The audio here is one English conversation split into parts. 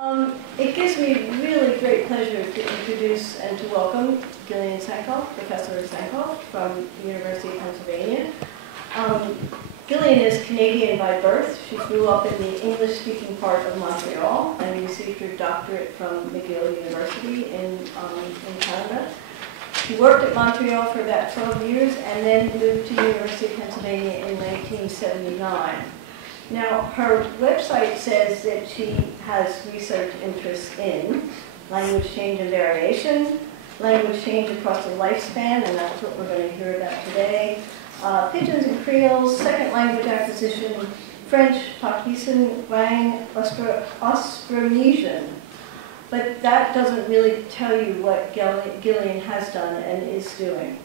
It gives me really great pleasure to introduce and to welcome Gillian Sankoff, Professor Sankoff from the University of Pennsylvania. Gillian is Canadian by birth. She grew up in the English-speaking part of Montreal and received her doctorate from McGill University in Canada. She worked at Montreal for about 12 years and then moved to the University of Pennsylvania in 1979. Now, her website says that she has research interests in language change and variation, language change across the lifespan, and that's what we're going to hear about today, Pidgins and Creoles, second language acquisition, French, Pakisan, Wang, Austronesian. But that doesn't really tell you what Gillian has done and is doing.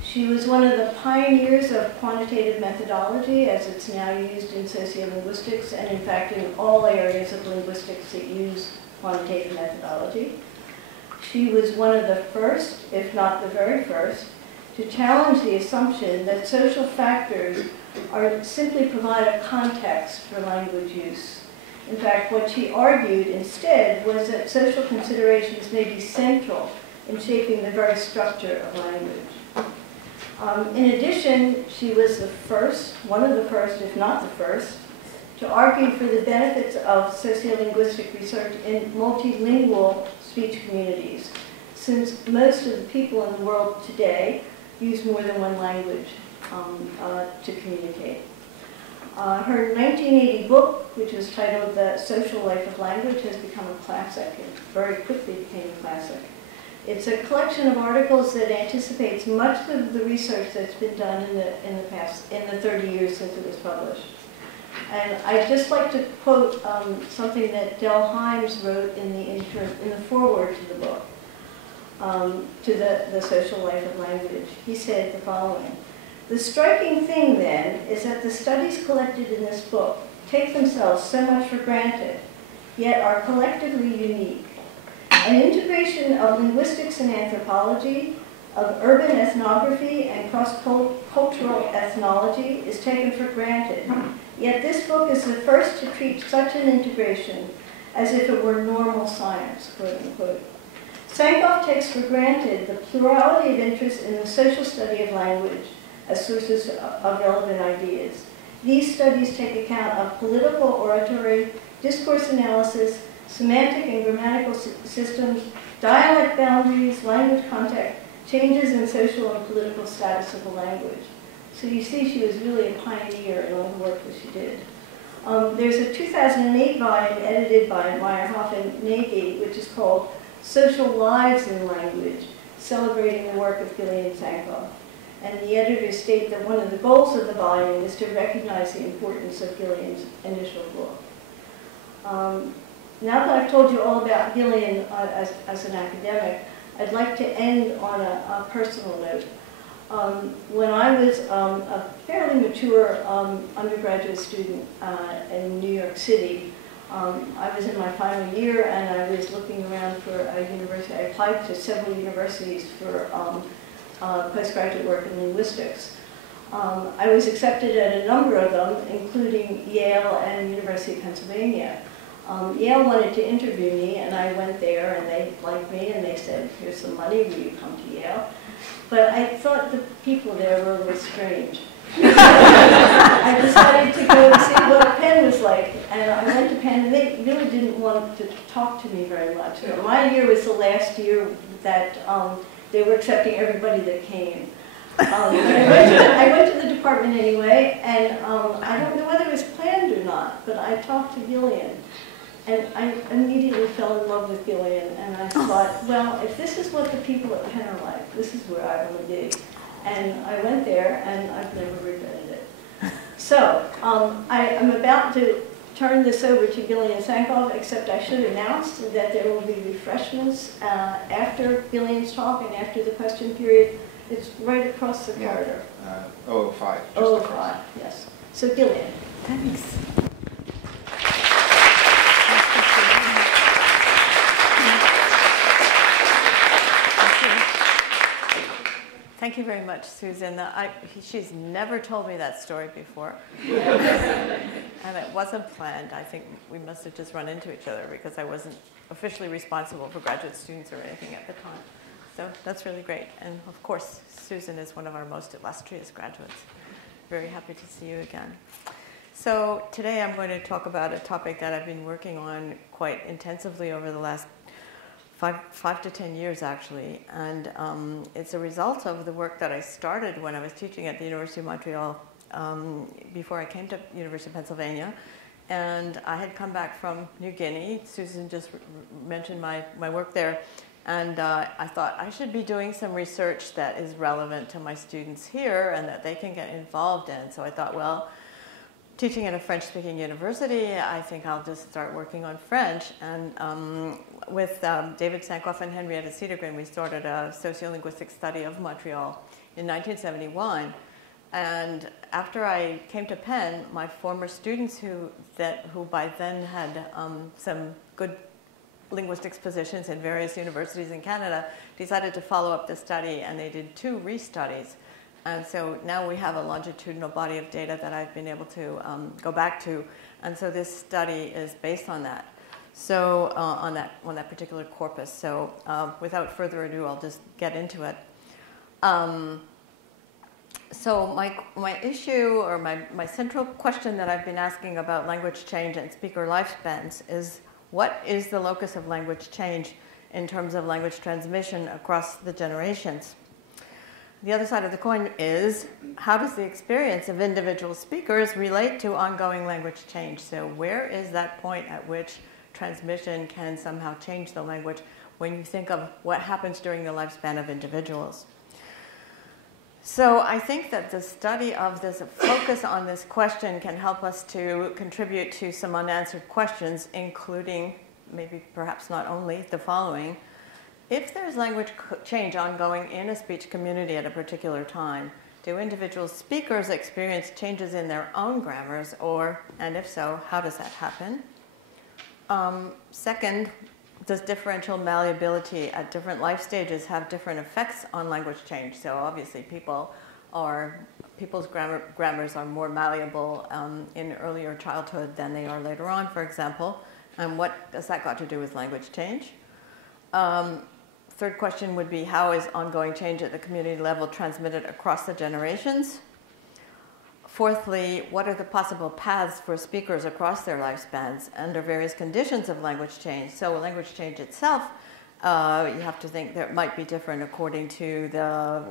She was one of the pioneers of quantitative methodology as it's now used in sociolinguistics and in fact in all areas of linguistics that use quantitative methodology. She was one of the first, if not the very first, to challenge the assumption that social factors simply provide a context for language use. In fact, what she argued instead was that social considerations may be central in shaping the very structure of language. In addition, she was the first, one of the first, if not the first, to argue for the benefits of sociolinguistic research in multilingual speech communities, since most of the people in the world today use more than one language to communicate. Her 1980 book, which was titled The Social Life of Language, has become a classic. It very quickly became a classic. It's a collection of articles that anticipates much of the research that's been done in the 30 years since it was published. And I'd just like to quote something that Del Himes wrote in the foreword to the book, to the Social Life of Language. He said the following: "The striking thing, then, is that the studies collected in this book take themselves so much for granted, yet are collectively unique. An integration of linguistics and anthropology, of urban ethnography and cross-cultural ethnology is taken for granted, yet this book is the first to treat such an integration as if it were normal science," quote unquote. Sankoff takes for granted the plurality of interests in the social study of language as sources of relevant ideas. These studies take account of political oratory, discourse analysis, semantic and grammatical systems, dialect boundaries, language content, changes in social and political status of the language. So you see she was really a pioneer in all the work that she did. There's a 2008 volume edited by Meyerhoff and Nagy, which is called Social Lives in Language, celebrating the work of Gillian Sankoff. And the editors state that one of the goals of the volume is to recognize the importance of Gillian's initial book. Now that I've told you all about Gillian as an academic, I'd like to end on a personal note. When I was a fairly mature undergraduate student in New York City, I was in my final year and I was looking around for a university. I applied to several universities for postgraduate work in linguistics. I was accepted at a number of them, including Yale and University of Pennsylvania. Yale wanted to interview me, and I went there, and they liked me, and they said, "Here's some money, will you come to Yale?" But I thought the people there were a little strange. I decided to go and see what Penn was like, and I went to Penn, and they really didn't want to talk to me very much. My year was the last year that they were accepting everybody that came. I went to the department anyway, and I don't know whether it was planned or not, but I talked to Gillian. And I immediately fell in love with Gillian, and I thought, well, if this is what the people at Penn are like, this is where I want to be. And I went there, and I've never regretted it. So, I am about to turn this over to Gillian Sankoff, except I should announce that there will be refreshments after Gillian's talk and after the question period. It's right across the corridor. 005. 005, yes. So Gillian. Thanks. Thank you very much, Susan. She's never told me that story before. and it wasn't planned. I think we must have just run into each other because I wasn't officially responsible for graduate students or anything at the time. So that's really great. And of course, Susan is one of our most illustrious graduates. Very happy to see you again. So today I'm going to talk about a topic that I've been working on quite intensively over the last five to 10 years, actually. And it's a result of the work that I started when I was teaching at the University of Montreal before I came to University of Pennsylvania. And I had come back from New Guinea. Susan just mentioned my work there. And I thought I should be doing some research that is relevant to my students here and that they can get involved in. So I thought, well, teaching at a French-speaking university, I think I'll just start working on French. And with David Sankoff and Henrietta Cedergren, we started a sociolinguistic study of Montreal in 1971. And after I came to Penn, my former students who by then had some good linguistics positions in various universities in Canada decided to follow up the study, and they did 2 restudies. And so now we have a longitudinal body of data that I've been able to go back to, and so this study is based on that. So on that particular corpus. So without further ado, I'll just get into it. So my issue, or my central question that I've been asking about language change and speaker lifespans is, what is the locus of language change in terms of language transmission across the generations? The other side of the coin is, how does the experience of individual speakers relate to ongoing language change? So where is that point at which transmission can somehow change the language when you think of what happens during the lifespan of individuals? So I think that the study of this focus on this question can help us to contribute to some unanswered questions, including, maybe perhaps not only, the following. If there's language change ongoing in a speech community at a particular time, do individual speakers experience changes in their own grammars, and if so, how does that happen? Second, does differential malleability at different life stages have different effects on language change? So obviously people's grammars are more malleable in earlier childhood than they are later on, for example. And what does that got to do with language change? Third question would be, how is ongoing change at the community level transmitted across the generations? Fourthly, what are the possible paths for speakers across their lifespans under various conditions of language change? So language change itself, you have to think that it might be different according to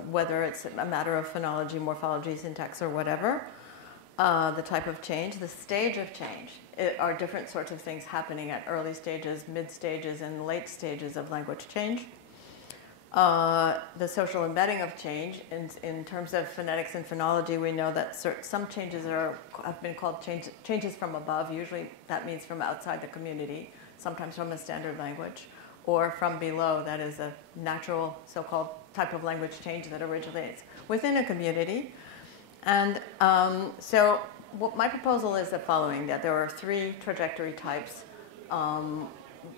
whether it's a matter of phonology, morphology, syntax, or whatever. The type of change, the stage of change. Are different sorts of things happening at early stages, mid stages, and late stages of language change. The social embedding of change. In terms of phonetics and phonology, we know that some changes have been called changes from above. Usually that means from outside the community, sometimes from a standard language, or from below, that is a natural so-called type of language change that originates within a community. And so my proposal is the following, that there are 3 trajectory types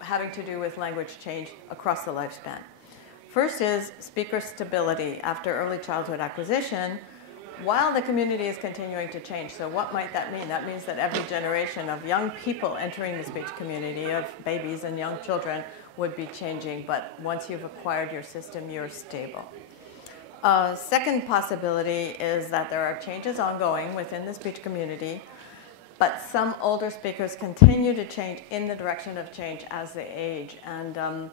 having to do with language change across the lifespan. First is speaker stability after early childhood acquisition while the community is continuing to change. So what might that mean? That means that every generation of young people entering the speech community, of babies and young children, would be changing, but once you've acquired your system, you're stable. Second possibility is that there are changes ongoing within the speech community, but some older speakers continue to change in the direction of change as they age. And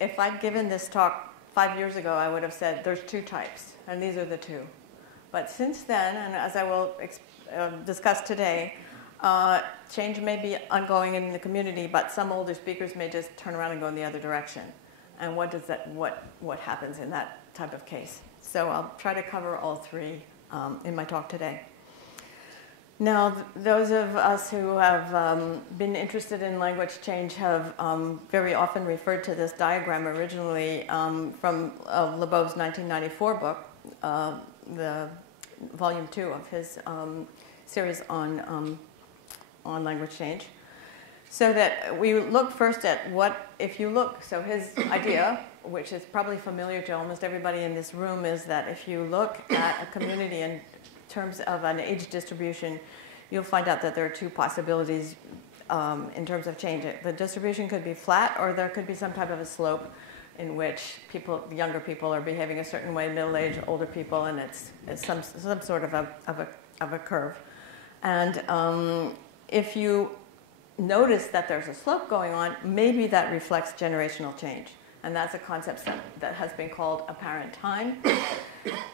if I'd given this talk 5 years ago, I would have said there's 2 types, and these are the 2. But since then, and as I will discuss today, change may be ongoing in the community, but some older speakers may just turn around and go in the other direction. And what happens in that type of case? So I'll try to cover all 3 in my talk today. Now, those of us who have been interested in language change have very often referred to this diagram originally from Lebow's 1994 book, the volume 2 of his series on language change. So that we look first at so his idea, which is probably familiar to almost everybody in this room, is that if you look at a community in terms of an age distribution, you'll find out that there are two possibilities in terms of change. The distribution could be flat, or there could be some type of a slope in which younger people are behaving a certain way, middle-aged, older people, and it's some sort of a curve. And if you notice that there's a slope going on, maybe that reflects generational change. And that's a concept that has been called apparent time.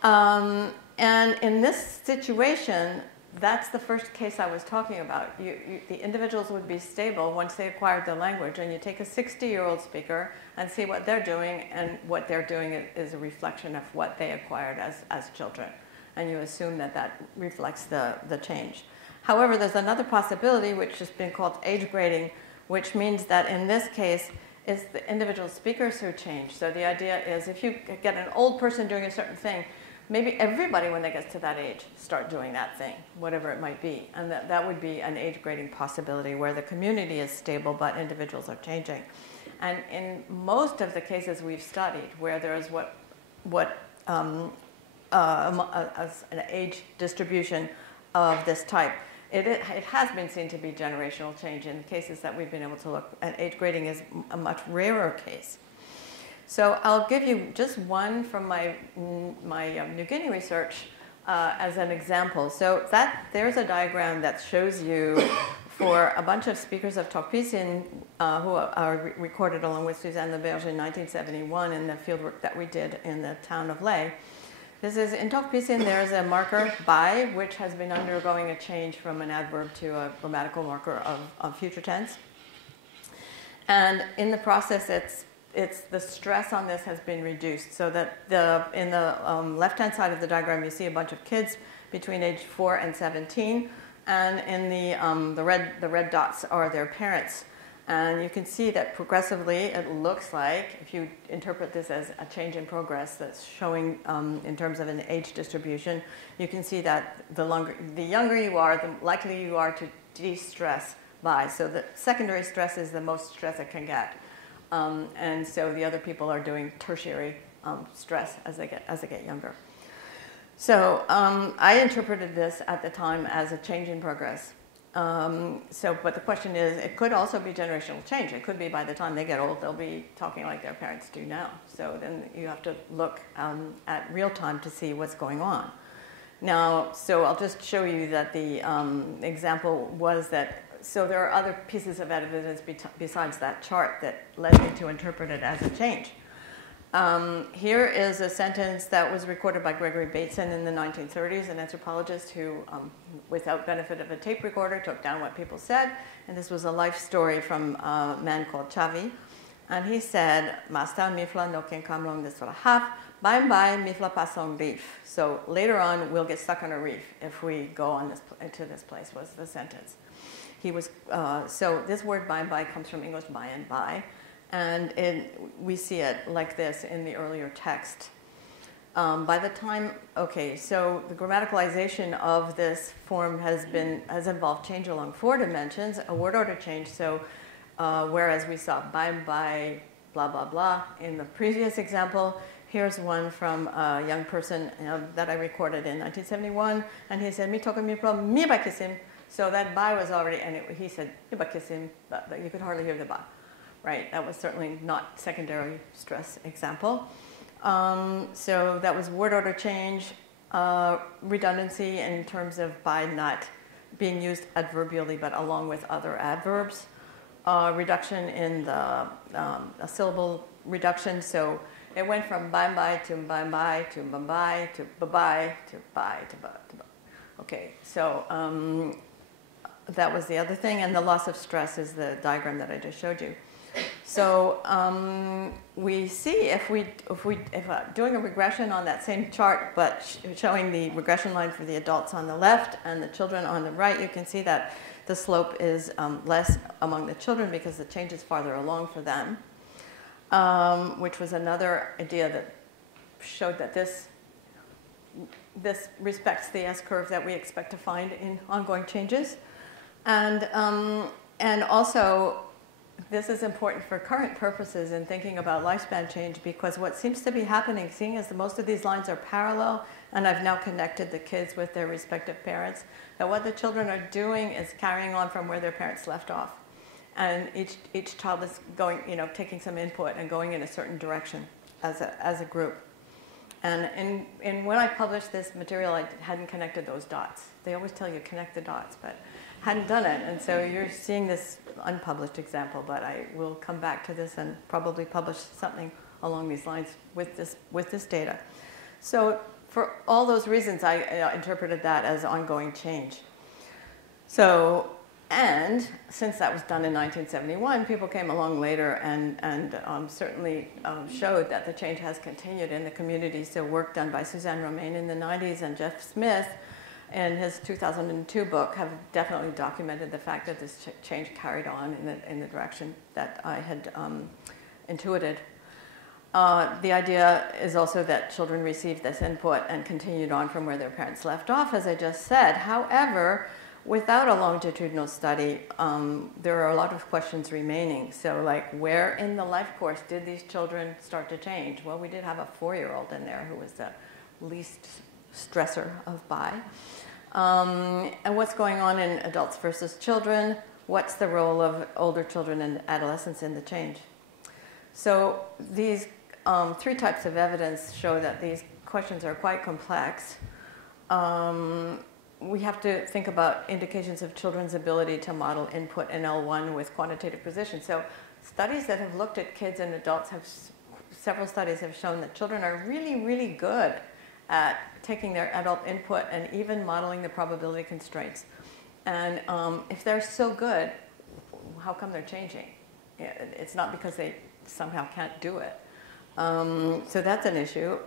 And in this situation, that's the first case I was talking about. The individuals would be stable once they acquired the language, and you take a 60-year-old speaker and see what they're doing, and what they're doing is a reflection of what they acquired as children. And you assume that that reflects the change. However, there's another possibility, which has been called age grading, which means that in this case, it's the individual speakers who change. So the idea is if you get an old person doing a certain thing, maybe everybody, when they get to that age, start doing that thing, whatever it might be. And that would be an age grading possibility where the community is stable, but individuals are changing. And in most of the cases we've studied, where there is an age distribution of this type, it has been seen to be generational change. In cases that we've been able to look at, age grading is a much rarer case. So I'll give you just one from my New Guinea research as an example. So there's a diagram that shows you for a bunch of speakers of Tokpisin who are recorded along with Suzanne Leberge in 1971 in the fieldwork that we did in the town of Leh. This is, in Tokpisin, there's a marker by, which has been undergoing a change from an adverb to a grammatical marker of future tense. And in the process, the stress on this has been reduced, so that in the left-hand side of the diagram, you see a bunch of kids between age 4 and 17, and in the red dots are their parents. And you can see that progressively, it looks like, if you interpret this as a change in progress that's showing in terms of an age distribution, you can see that the younger you are, the likely you are to de-stress by. So the secondary stress is the most stress it can get. And so the other people are doing tertiary stress as they get younger. So I interpreted this at the time as a change in progress. But the question is, it could also be generational change. It could be by the time they get old, they'll be talking like their parents do now. So then you have to look at real time to see what's going on. Now, so I'll just show you that the example was that, so there are other pieces of evidence besides that chart that led me to interpret it as a change. Here is a sentence that was recorded by Gregory Bateson in the 1930s, an anthropologist who, without benefit of a tape recorder, took down what people said. And this was a life story from a man called Chavi. And he said, "Masta mifla no ken kamlong desfra half, bye bye mifla pasong reef." So later on, we'll get stuck on a reef if we go on to this place, was the sentence. He was, so this word by and by comes from English by and by. And we see it like this in the earlier text. By the time, okay, so the grammaticalization of this form has involved change along 4 dimensions, a word order change. So whereas we saw by and by, blah, blah, blah in the previous example, here's one from a young person that I recorded in 1971. And he said, "Mi toka mi pro mi ba kisim." So that by was already, and he said, "Mi ba kisim," but you could hardly hear the ba. Right, that was certainly not secondary stress example. So that was word order change, redundancy in terms of by not being used adverbially but along with other adverbs, reduction in the syllable reduction. So it went from bye to bye to bye to bye to bye to bye. Okay, so that was the other thing, and the loss of stress is the diagram that I just showed you. So we see if doing a regression on that same chart, but showing the regression line for the adults on the left and the children on the right, you can see that the slope is less among the children because the change is farther along for them, which was another idea that showed that this respects the S-curve that we expect to find in ongoing changes, and also this is important for current purposes in thinking about lifespan change, because what seems to be happening, seeing as most of these lines are parallel, and I've now connected the kids with their respective parents, that what the children are doing is carrying on from where their parents left off. And each child is going, taking some input and going in a certain direction as a group. And when I published this material, I hadn't connected those dots. They always tell you connect the dots, but hadn't done it. And so you're seeing this unpublished example, but I will come back to this and probably publish something along these lines with this data. So for all those reasons, I interpreted that as ongoing change. So, and since that was done in 1971, people came along later and certainly showed that the change has continued in the community. So work done by Suzanne Romain in the 90s and Jeff Smith in his 2002 book have definitely documented the fact that this change carried on in the direction that I had intuited. The idea is also that children received this input and continued on from where their parents left off, as I just said. However, without a longitudinal study, there are a lot of questions remaining. So like, where in the life course did these children start to change? Well, we did have a 4-year-old in there who was the least stressor of bi. And what's going on in adults versus children? What's the role of older children and adolescents in the change? So these 3 types of evidence show that these questions are quite complex. We have to think about indications of children's ability to model input in L1 with quantitative precision. So studies that have looked at kids and adults several studies have shown that children are really, really good at taking their adult input and even modeling the probability constraints. And if they're so good, how come they're changing? It's not because they somehow can't do it. So that's an issue.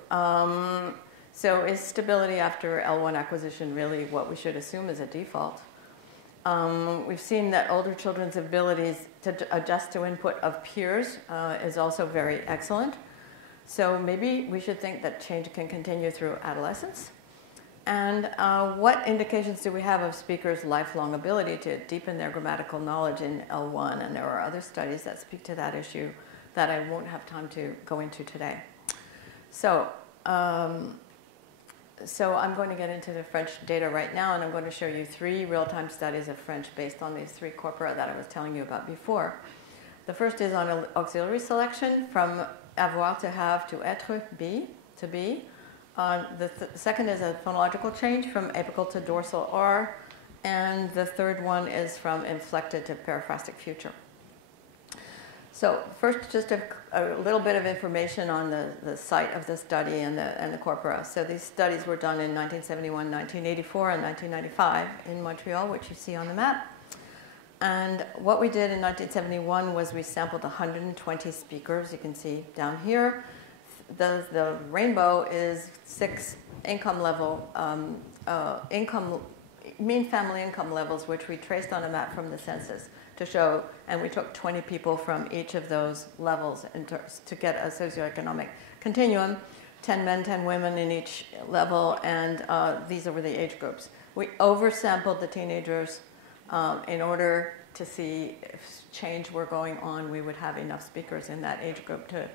So is stability after L1 acquisition really what we should assume is a default? We've seen that older children's abilities to adjust to input of peers is also very excellent. So maybe we should think that change can continue through adolescence. And what indications do we have of speakers' lifelong ability to deepen their grammatical knowledge in L1? And there are other studies that speak to that issue that I won't have time to go into today. So, so I'm going to get into the French data right now, and I'm going to show you 3 real-time studies of French based on these 3 corpora that I was telling you about before. The first is on auxiliary selection from avoir to have to être, be, to be. The second is a phonological change from apical to dorsal R. And the third one is from inflected to periphrastic future. So first, just a little bit of information on the site of the study and the corpora. So these studies were done in 1971, 1984, and 1995 in Montreal, which you see on the map. And what we did in 1971 was we sampled 120 speakers. You can see down here. The rainbow is 6 income level, mean family income levels, which we traced on a map from the census to show, and we took 20 people from each of those levels to get a socioeconomic continuum, 10 men, 10 women in each level, and these were the age groups. We oversampled the teenagers in order to see if change were going on, we would have enough speakers in that age group to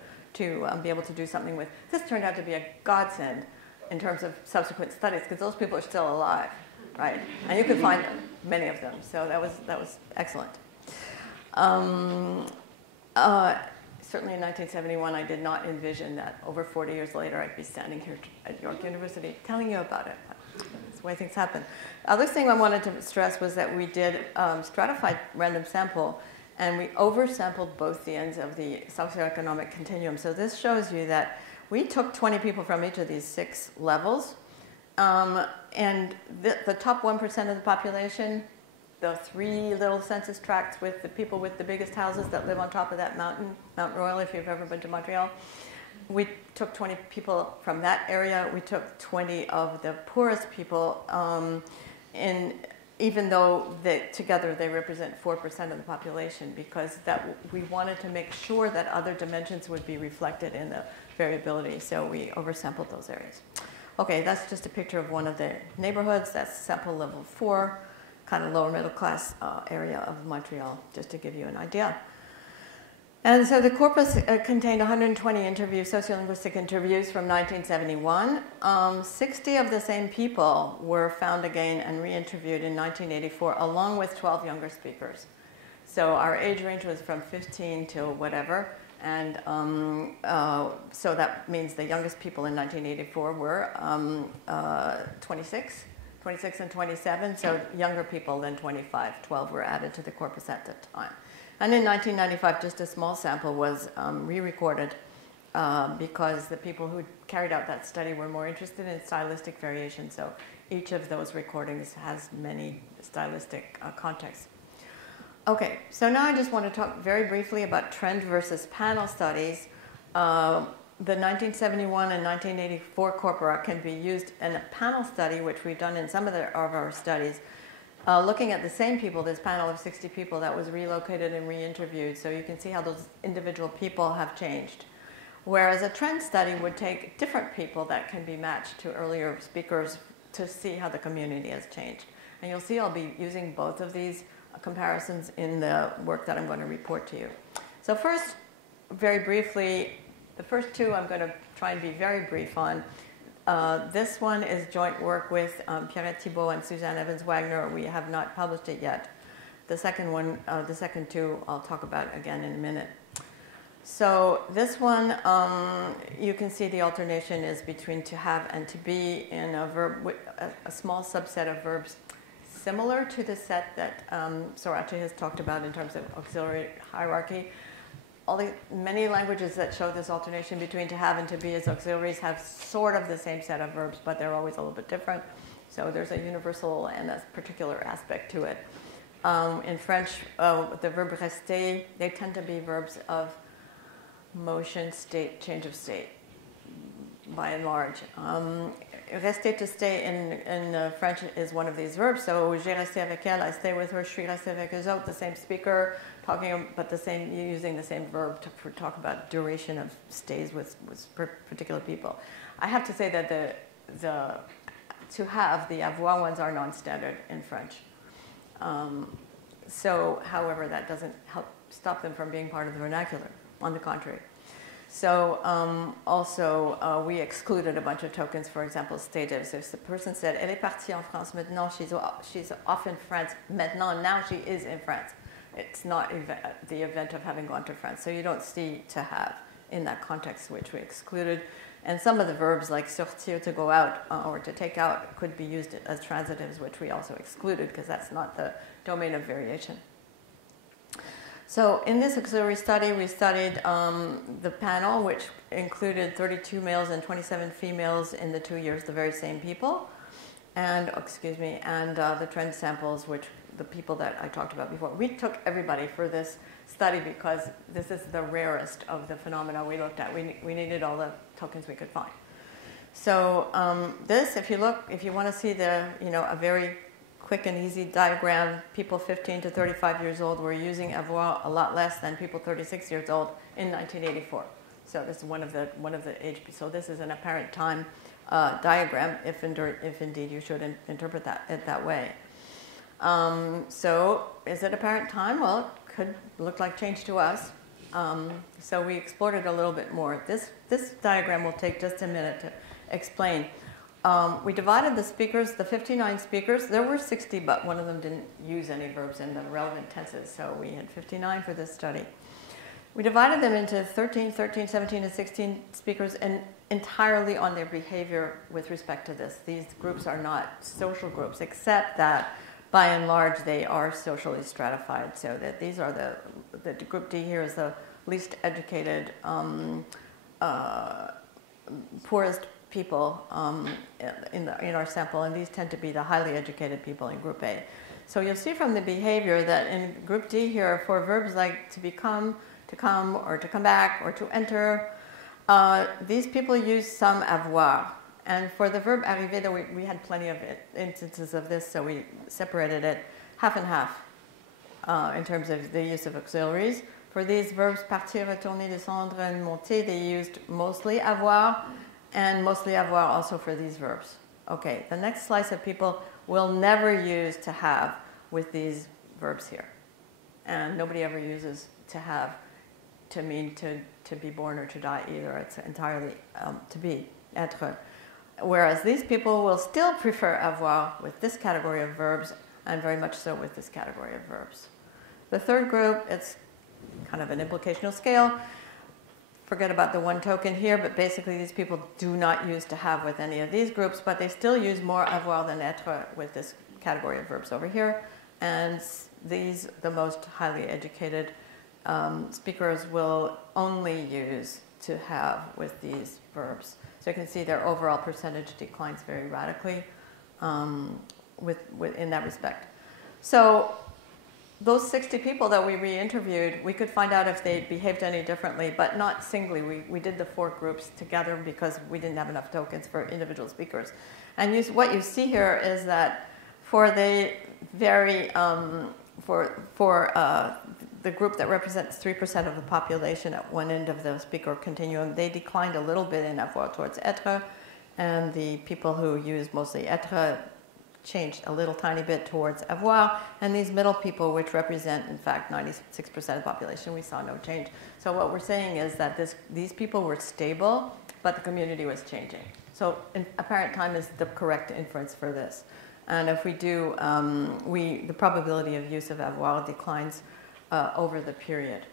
be able to do something with. This turned out to be a godsend in terms of subsequent studies, because those people are still alive, right? And you could find many of them, so that was excellent. Certainly in 1971, I did not envision that over 40 years later, I'd be standing here at York University telling you about it. That's the way things happen. The other thing I wanted to stress was that we did stratified random sample, and we oversampled both the ends of the socioeconomic continuum. So this shows you that we took 20 people from each of these 6 levels, and the top 1% of the population, the 3 little census tracts with the people with the biggest houses that live on top of that mountain, Mount Royal, if you've ever been to Montreal. We took 20 people from that area. We took 20 of the poorest people, even though together they represent 4% of the population, because we wanted to make sure that other dimensions would be reflected in the variability. So we oversampled those areas. Okay, that's just a picture of one of the neighborhoods. That's sample level 4. Kind of lower middle class area of Montreal, just to give you an idea. And so the corpus contained 120 interviews, sociolinguistic interviews from 1971. 60 of the same people were found again and re-interviewed in 1984, along with 12 younger speakers. So our age range was from 15 till whatever. And so that means the youngest people in 1984 were 26 and 27, so younger people than 25. 12 were added to the corpus at the time. And in 1995, just a small sample was re-recorded because the people who carried out that study were more interested in stylistic variation. So each of those recordings has many stylistic contexts. Okay, so now I just want to talk very briefly about trend versus panel studies. The 1971 and 1984 corpora can be used in a panel study, which we've done in some of our studies, looking at the same people, this panel of 60 people that was relocated and re-interviewed. So you can see how those individual people have changed. Whereas a trend study would take different people that can be matched to earlier speakers to see how the community has changed. And you'll see I'll be using both of these comparisons in the work that I'm going to report to you. So first, very briefly, the first two I'm going to try and be very brief on. This one is joint work with Pierrette Thibault and Suzanne Evans-Wagner. We have not published it yet. The second one, the second two, I'll talk about again in a minute. So this one, you can see the alternation is between to have and to be in a verb, with a small subset of verbs similar to the set that Sorachi has talked about in terms of auxiliary hierarchy. Many languages that show this alternation between to have and to be as auxiliaries have sort of the same set of verbs, but they're always a little bit different. So there's a universal and a particular aspect to it. In French, the verb rester, they tend to be verbs of motion, state, change of state, by and large. Rester, to stay in French is one of these verbs. So j'ai resté avec elle, I stay with her, je suis resté avec eux autres, the same speaker, talking but using the same verb to talk about duration of stays with particular people. I have to say that the avoir ones are non-standard in French. So, however, that doesn't help stop them from being part of the vernacular. On the contrary. So also, we excluded a bunch of tokens, for example, statives. If the person said, elle est partie en France maintenant, she's off in France maintenant, now she is in France. It's not the event of having gone to France. So you don't see to have in that context, which we excluded. And some of the verbs like sortir, to go out, or to take out, could be used as transitives, which we also excluded because that's not the domain of variation. So in this auxiliary study, we studied the panel, which included 32 males and 27 females in the 2 years, the very same people, and the trend samples, which the people that I talked about before. We took everybody for this study because this is the rarest of the phenomena we looked at. We needed all the tokens we could find. So this, if you want to see a very quick and easy diagram, people 15 to 35 years old were using avoir a lot less than people 36 years old in 1984. So this is one of the age. So this is an apparent time diagram, if indeed you should interpret it that way. So is it apparent time? Well, it could look like change to us. So we explored it a little bit more. This diagram will take just a minute to explain. We divided the speakers, the 59 speakers. There were 60, but one of them didn't use any verbs in the relevant tenses, so we had 59 for this study. We divided them into 13, 17, and 16 speakers, and entirely on their behavior with respect to this. These groups are not social groups, except that, by and large, they are socially stratified, so that these are the group D here is the least educated, poorest people in our sample, and these tend to be the highly educated people in group A. So you'll see from the behavior that in group D here, for verbs like to become, to come, or to come back, or to enter, these people use some avoir. And for the verb arriver, though we had plenty of instances of this, so we separated it half and half in terms of the use of auxiliaries. For these verbs partir, retourner, descendre, and monter, they used mostly avoir, and mostly avoir also for these verbs. Okay, the next slice of people will never use to have with these verbs here. And nobody ever uses to have to mean to be born or to die either. It's entirely to be, être. Whereas these people will still prefer avoir with this category of verbs, and very much so with this category of verbs. The third group, it's kind of an implicational scale. Forget about the one token here, but basically these people do not use to have with any of these groups, but they still use more avoir than être with this category of verbs over here. And these, the most highly educated speakers, will only use to have with these verbs. So you can see their overall percentage declines very radically in that respect. So those 60 people that we re-interviewed, we could find out if they behaved any differently, but not singly. We did the 4 groups together because we didn't have enough tokens for individual speakers. And what you see here is that for the very the group that represents 3% of the population at one end of the speaker continuum, they declined a little bit in avoir towards être, and the people who use mostly être changed a little tiny bit towards avoir, and these middle people, which represent in fact 96% of the population, we saw no change. So what we're saying is that these people were stable, but the community was changing. So apparent time is the correct inference for this. And if we do, the probability of use of avoir declines over the period.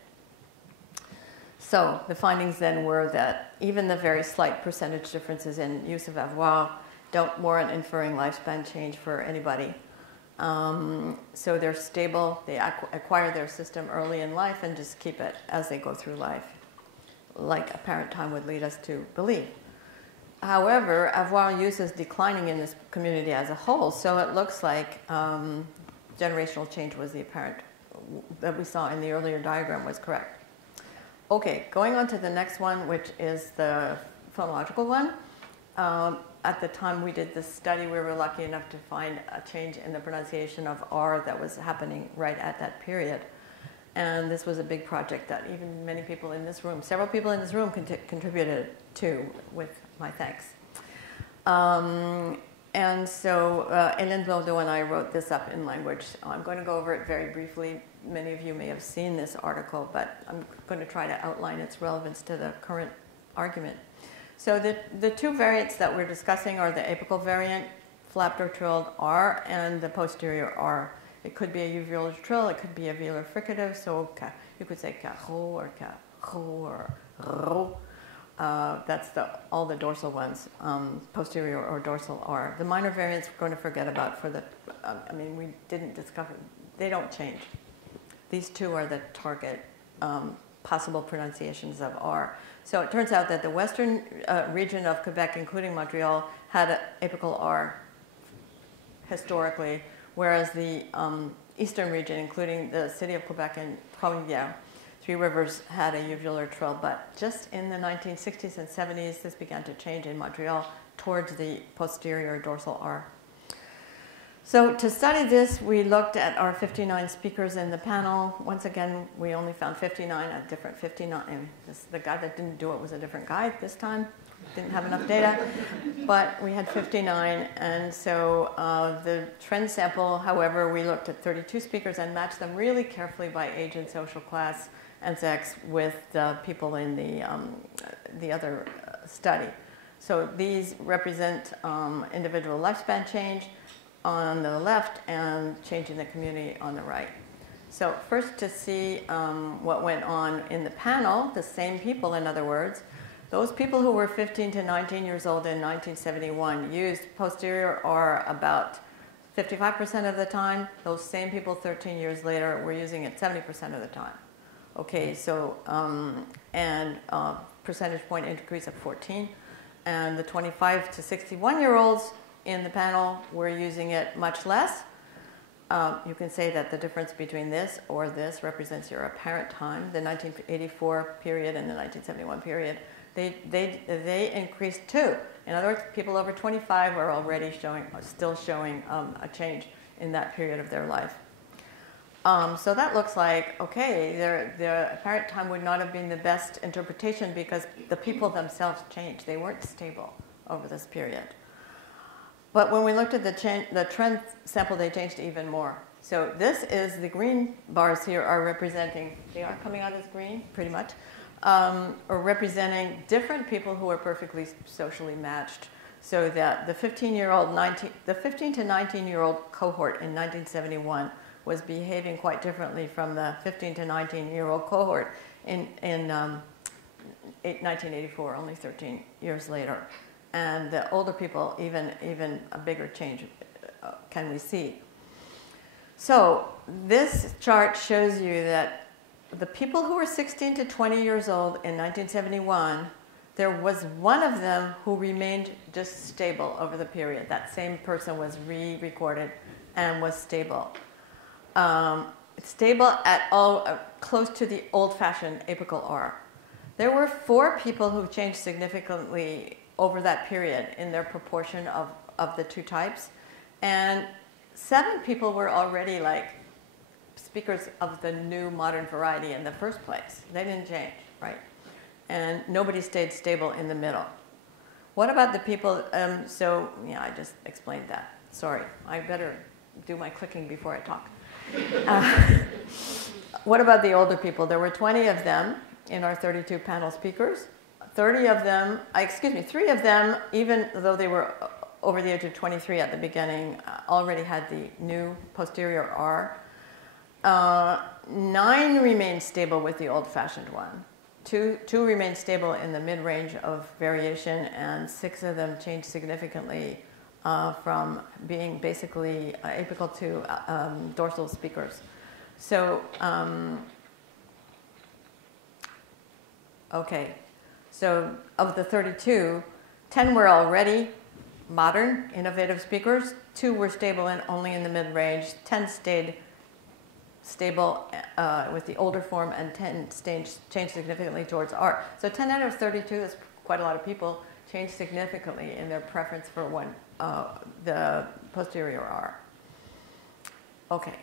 So the findings then were that even the very slight percentage differences in use of avoir don't warrant inferring lifespan change for anybody. So they're stable, they acquire their system early in life and just keep it as they go through life, like apparent time would lead us to believe. However, avoir use is declining in this community as a whole, so it looks like generational change was the apparent, that we saw in the earlier diagram was correct. Okay, going on to the next one, which is the phonological one. At the time we did this study, we were lucky enough to find a change in the pronunciation of R that was happening right at that period. And this was a big project that even many people in this room, several people in this room contributed to, with my thanks. And so Hélène Blondeau and I wrote this up in language. I'm going to go over it very briefly. Many of you may have seen this article, but I'm going to try to outline its relevance to the current argument. So the 2 variants that we're discussing are the apical variant, flapped or trilled R, and the posterior R. It could be a uvular trill, it could be a velar fricative, so you could say caro or caro or ro. That's all the dorsal ones, posterior or dorsal R. The minor variants we're going to forget about for the, we didn't discover, they don't change. These 2 are the target possible pronunciations of R. So it turns out that the western region of Quebec, including Montreal, had an apical R historically, whereas the eastern region, including the city of Quebec and Trois-Rivières, 3 Rivers, had a uvular trill. But just in the 1960s and 70s, this began to change in Montreal towards the posterior dorsal R. So to study this, we looked at our 59 speakers in the panel. Once again, we only found 59, a different 59. And the guy that didn't do it was a different guy this time. Didn't have enough data. But we had 59. And so the trend sample, however, we looked at 32 speakers and matched them really carefully by age and social class and sex with the people in the other study. So these represent individual lifespan change on the left and change in the community on the right. So first, to see what went on in the panel, the same people, in other words, those people who were 15 to 19 years old in 1971 used posterior R about 55% of the time. Those same people 13 years later were using it 70% of the time. Okay, so, percentage point increase of 14. And the 25 to 61-year-olds in the panel were using it much less. You can say that the difference between this or this represents your apparent time, the 1984 period and the 1971 period. They increased too. In other words, people over 25 are already still showing a change in that period of their life. So that looks like, okay, their apparent time would not have been the best interpretation because the people themselves changed. They weren't stable over this period. But when we looked at the trend sample, they changed even more. So this is the green bars here are representing, they are coming out as green, pretty much, are representing different people who are perfectly socially matched. So that the 15 to 19-year-old cohort in 1971 was behaving quite differently from the 15 to 19-year-old cohort in 1984, only 13 years later. And the older people, even a bigger change can we see. So this chart shows you that the people who were 16 to 20 years old in 1971, there was one of them who remained just stable over the period. That same person was re-recorded and was stable. Stable at all, close to the old-fashioned apical R. There were 4 people who changed significantly over that period in their proportion of the 2 types. And 7 people were already like speakers of the new modern variety in the first place. They didn't change, right? And nobody stayed stable in the middle. What about the people, so yeah, I just explained that. Sorry, I better do my clicking before I talk. What about the older people? There were 20 of them in our 32 panel speakers. 3 of them, even though they were over the age of 23 at the beginning, already had the new posterior R. 9 remained stable with the old-fashioned one. 2 remained stable in the mid-range of variation, and 6 of them changed significantly from being basically apical to dorsal speakers. So, okay. So of the 32, 10 were already modern, innovative speakers. 2 were stable and only in the mid-range. 10 stayed stable with the older form, and 10 changed significantly towards R. So 10 out of 32, that's quite a lot of people, changed significantly in their preference for the posterior R. Okay.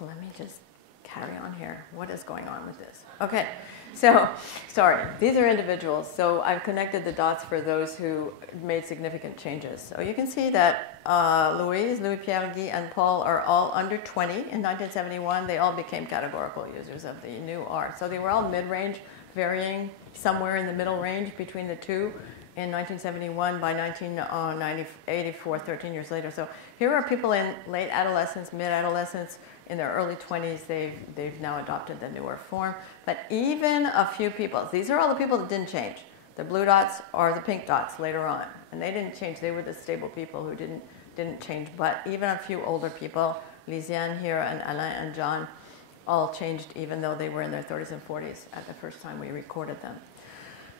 Let me just carry on here. What is going on with this? Okay. So, sorry, these are individuals. So I've connected the dots for those who made significant changes. So you can see that Louis-Pierre, Guy, and Paul are all under 20 in 1971. They all became categorical users of the new R. So they were all mid-range, varying somewhere in the middle range between the 2 in 1971. By 1984, 13 years later. So here are people in late adolescence, mid-adolescence. In their early 20s, they've now adopted the newer form. But even a few people, these are all the people that didn't change. The blue dots are the pink dots later on. And they didn't change. They were the stable people who didn't change. But even a few older people, Lisiane here and Alain and John, all changed even though they were in their 30s and 40s at the first time we recorded them.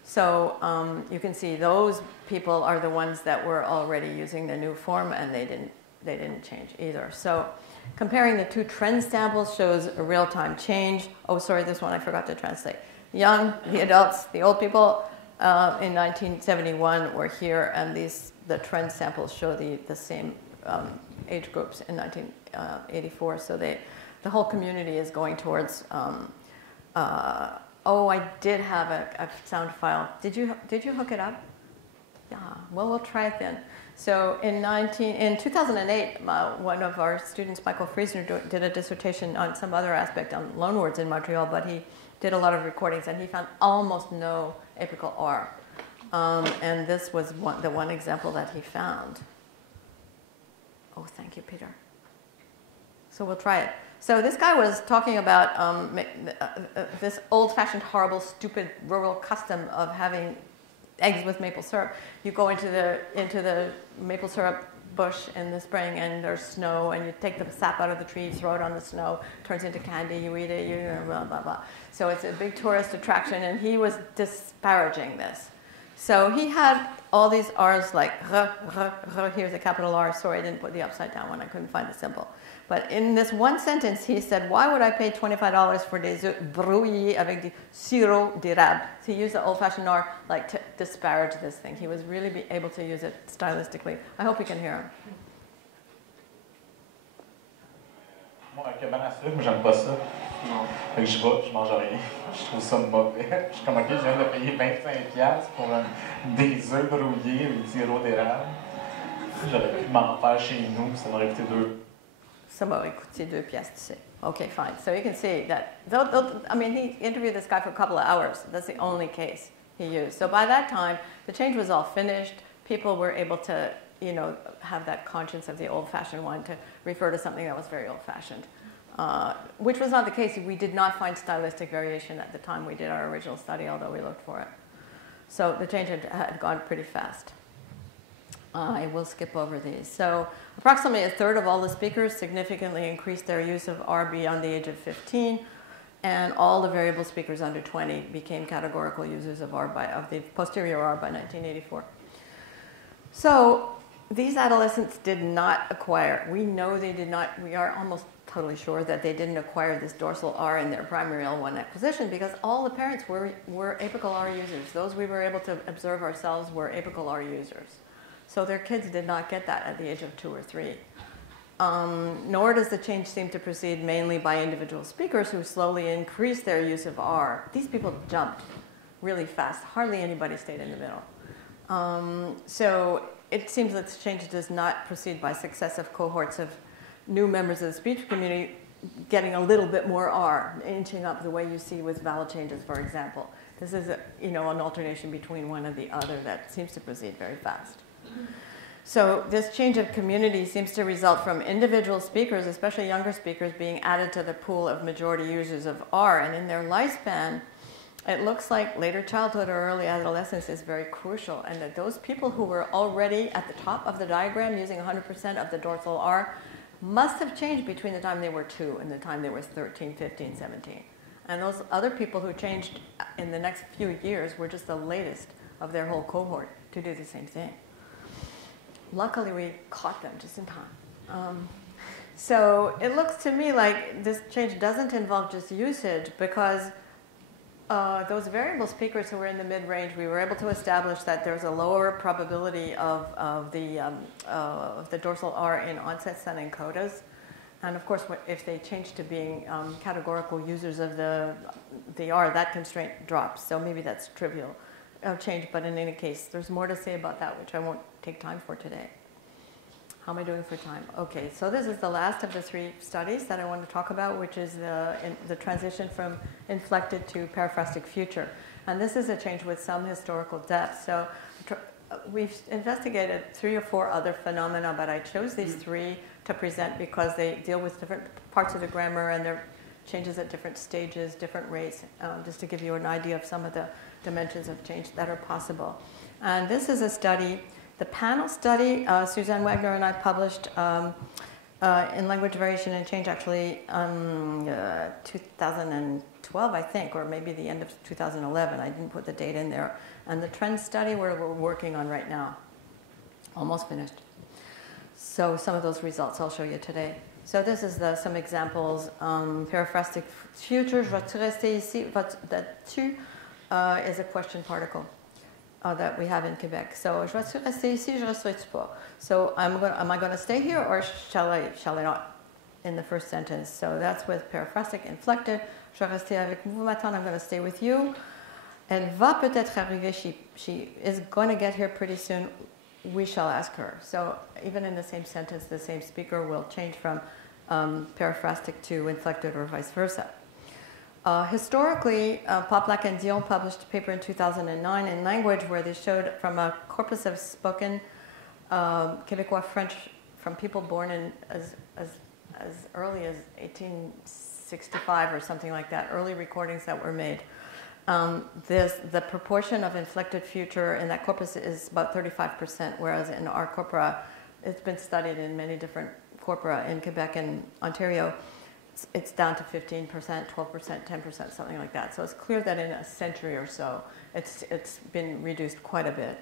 So you can see those people are the ones that were already using the new form, and they didn't change either. So comparing the 2 trend samples shows a real-time change. Oh, sorry, this one I forgot to translate. Young, the adults, the old people in 1971 were here, and the trend samples show the same age groups in 1984. So the whole community is going towards. Oh, I did have a sound file. Did you hook it up? Yeah. Well, we'll try it then. So in 2008, one of our students, Michael Friesner, did a dissertation on some other aspect on loanwords in Montreal, but he did a lot of recordings, and he found almost no apical R. And this was the one example that he found. Oh, thank you, Peter. So we'll try it. So this guy was talking about this old-fashioned, horrible, stupid rural custom of having eggs with maple syrup. You go into the maple syrup bush in the spring, and there's snow, and you take the sap out of the tree, throw it on the snow, turns into candy, you eat it, blah, blah, blah. So it's a big tourist attraction, and he was disparaging this. So he had all these R's like, here's a capital R. Sorry, I didn't put the upside down one. I couldn't find the symbol. But in this one sentence, he said, why would I pay $25 for des œufs brouillés avec du sirop d'érable? So he used the old-fashioned R like to disparage this thing. He was really able to use it stylistically. I hope you can hear him. Moi, avec cabane à sucre, j'aime pas ça. Non. Fait que je mange rien. Je trouve ça mauvais. Je suis comme, OK, je viens de payer 25$ pour des œufs brouillés avec du sirop d'érable. j'aurais pu m'en faire chez nous, ça m'aurait coûté 2. Ça m'aurait coûté 2 pièces, tu sais. Okay, fine. So you can see that, I mean, he interviewed this guy for a couple of hours. That's the only case he used. So by that time, the change was all finished. People were able to, you know, have that conscience of the old-fashioned one to refer to something that was very old-fashioned, which was not the case. We did not find stylistic variation at the time we did our original study, although we looked for it. So the change had gone pretty fast. I will skip over these. So approximately a third of all the speakers significantly increased their use of R beyond the age of 15, and all the variable speakers under 20 became categorical users of the posterior R by 1984. So these adolescents did not acquire, we know they did not, we are almost totally sure that they didn't acquire this dorsal R in their primary L1 acquisition because all the parents were apical R users. Those we were able to observe ourselves were apical R users. So their kids did not get that at the age of 2 or 3. Nor does the change seem to proceed mainly by individual speakers who slowly increased their use of R. These people jumped really fast. Hardly anybody stayed in the middle. So it seems that the change does not proceed by successive cohorts of new members of the speech community getting a little bit more R, inching up the way you see with vowel changes, for example. This is an alternation between one and the other that seems to proceed very fast. So this change of community seems to result from individual speakers, especially younger speakers, being added to the pool of majority users of R. And in their lifespan, it looks like later childhood or early adolescence is very crucial, and that those people who were already at the top of the diagram using 100% of the dorsal R must have changed between the time they were 2 and the time they were 13, 15, 17. And those other people who changed in the next few years were just the latest of their whole cohort to do the same thing. Luckily, we caught them just in time. So it looks to me like this change doesn't involve just usage because those variable speakers who were in the mid-range, we were able to establish that there's a lower probability of the dorsal R in onset son and codas. And of course, if they change to being categorical users of the R, that constraint drops. So maybe that's trivial change, but in any case, there's more to say about that, which I won't take time for today. How am I doing for time? Okay, so this is the last of the 3 studies that I want to talk about, which is the transition from inflected to periphrastic future. And this is a change with some historical depth. So we've investigated 3 or 4 other phenomena, but I chose these 3 to present because they deal with different parts of the grammar and their changes at different stages, different rates, just to give you an idea of some of the dimensions of change that are possible. And this is a study, the panel study, Suzanne Wagner and I published in Language Variation and Change, actually 2012, I think, or maybe the end of 2011. I didn't put the date in there. And the trend study we're working on right now, almost finished. So some of those results I'll show you today. So this is some examples. Periphrastic future, je vais rester ici. That tu is a question particle that we have in Quebec. So je vais rester ici, je resterai pas. So am I going to stay here or shall I not? In the first sentence. So that's with periphrastic inflected. Je vais rester avec vous maintenant. I'm going to stay with you. Elle va peut-être arriver. She is going to get here pretty soon. We shall ask her. So even in the same sentence, the same speaker will change from periphrastic to inflected or vice versa. Historically, Poplack and Dion published a paper in 2009 in Language where they showed from a corpus of spoken Québécois French from people born in as early as 1865 or something like that, early recordings that were made. The proportion of inflected future in that corpus is about 35%, whereas in our corpora, it's been studied in many different corpora in Quebec and Ontario, it's down to 15%, 12%, 10%, something like that. So it's clear that in a century or so, it's been reduced quite a bit.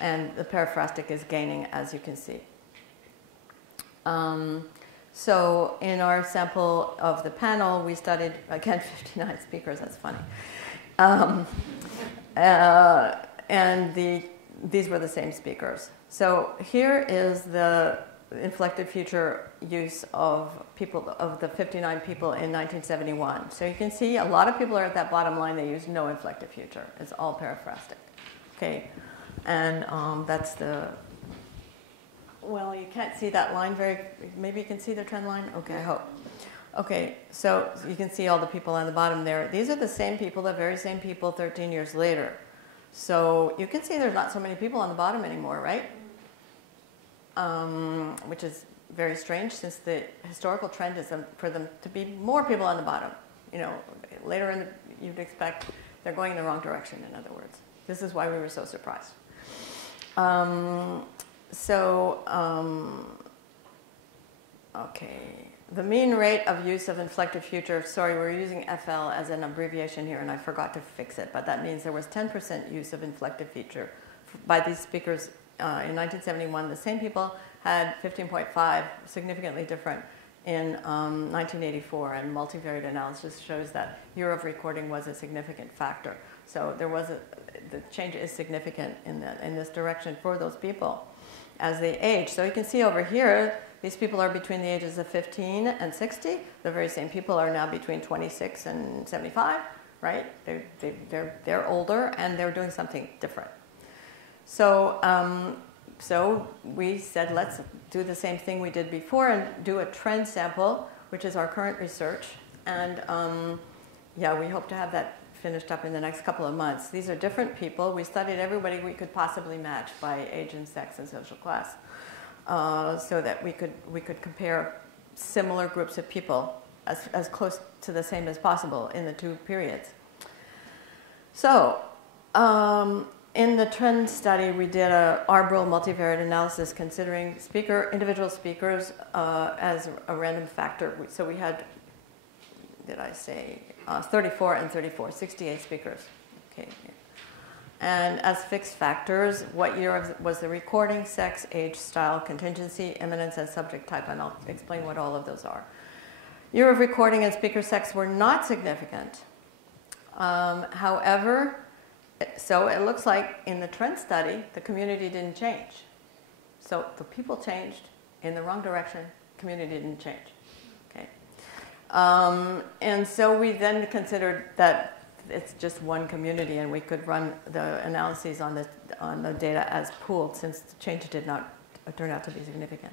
And the periphrastic is gaining, as you can see. So in our sample of the panel, we studied, again, 59 speakers. That's funny. And these were the same speakers. So here is the inflected future use of the 59 people in 1971. So you can see a lot of people are at that bottom line. They use no inflected future. It's all periphrastic. Okay, and that's the well, you can't see that line maybe you can see the trend line? Okay, I hope. Okay, so you can see all the people on the bottom there. These are the same people, the very same people 13 years later. So you can see there's not so many people on the bottom anymore, right? Which is very strange, since the historical trend is for them to be more people on the bottom. You know, later you'd expect they're going in the wrong direction, in other words. This is why we were so surprised. Okay. The mean rate of use of inflected future, sorry, we're using FL as an abbreviation here, and I forgot to fix it, but that means there was 10% use of inflected future by these speakers in 1971. The same people had 15.5, significantly different in 1984, and multivariate analysis shows that year of recording was a significant factor. So there was the change is significant in this direction for those people as they age. So you can see over here, these people are between the ages of 15 and 60. The very same people are now between 26 and 75, right? They're older and they're doing something different. So, so we said, let's do the same thing we did before and do a trend sample, which is our current research. And yeah, we hope to have that finished up in the next couple of months. These are different people. We studied everybody we could possibly match by age and sex and social class, so that we could compare similar groups of people as close to the same as possible in the two periods. So in the trend study, we did a arbitral multivariate analysis considering individual speakers as a random factor. So we had, did I say, 34 and 34, 68 speakers. Okay. And as fixed factors, what year was the recording, sex, age, style, contingency, imminence, and subject type, and I'll explain what all of those are. Year of recording and speaker sex were not significant. However, so it looks like in the trend study, the community didn't change. So the people changed in the wrong direction, community didn't change. Okay. And so we then considered that it's just one community, and we could run the analyses on the data as pooled, since the change did not turn out to be significant.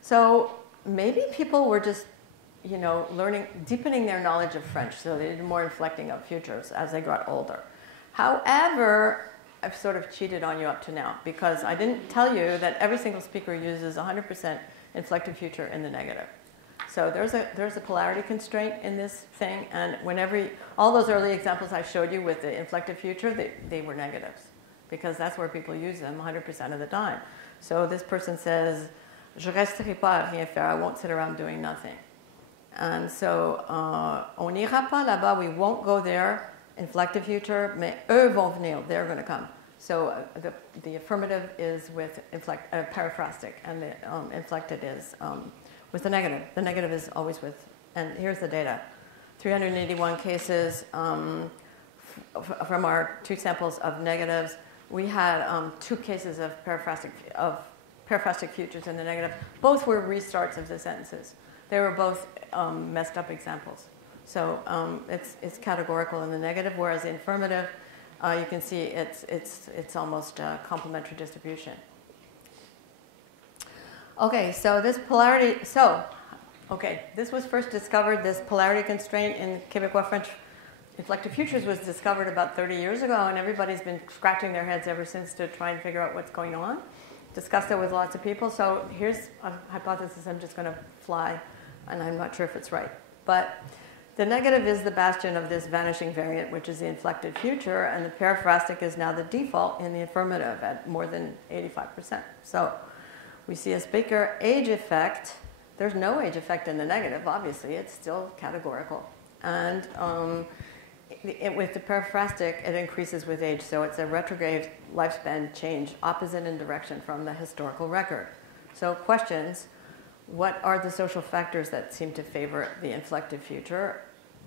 So maybe people were just, you know, deepening their knowledge of French, so they did more inflecting of futures as they got older. However, I've sort of cheated on you up to now, because I didn't tell you that every single speaker uses 100% inflected future in the negative. So there's a polarity constraint in this thing, and all those early examples I showed you with the inflected future, they were negatives, because that's where people use them 100% of the time. So this person says, "Je resterai pas à rien faire," I won't sit around doing nothing. And so, on n'ira pas là-bas, we won't go there, inflected future, mais eux vont venir, they're going to come. So the affirmative is with paraphrastic, and the inflected is with the negative. The negative is always with, and here's the data. 381 cases from our two samples of negatives. We had 2 cases of paraphrastic futures in the negative. Both were restarts of the sentences. They were both messed up examples. So it's categorical in the negative, whereas the affirmative, you can see it's almost a complementary distribution. Okay, so this polarity, this was first discovered, this polarity constraint in Categorical French inflected futures was discovered about 30 years ago, and everybody's been scratching their heads ever since to try and figure out what's going on. Discussed it with lots of people, so here's a hypothesis I'm just going to fly, and I'm not sure if it's right. But the negative is the bastion of this vanishing variant, which is the inflected future, and the paraphrastic is now the default in the affirmative at more than 85%. So we see a speaker age effect. There's no age effect in the negative, obviously. It's still categorical. And with the paraphrastic, it increases with age. So it's a retrograde lifespan change, opposite in direction from the historical record. So questions, what are the social factors that seem to favor the inflected future?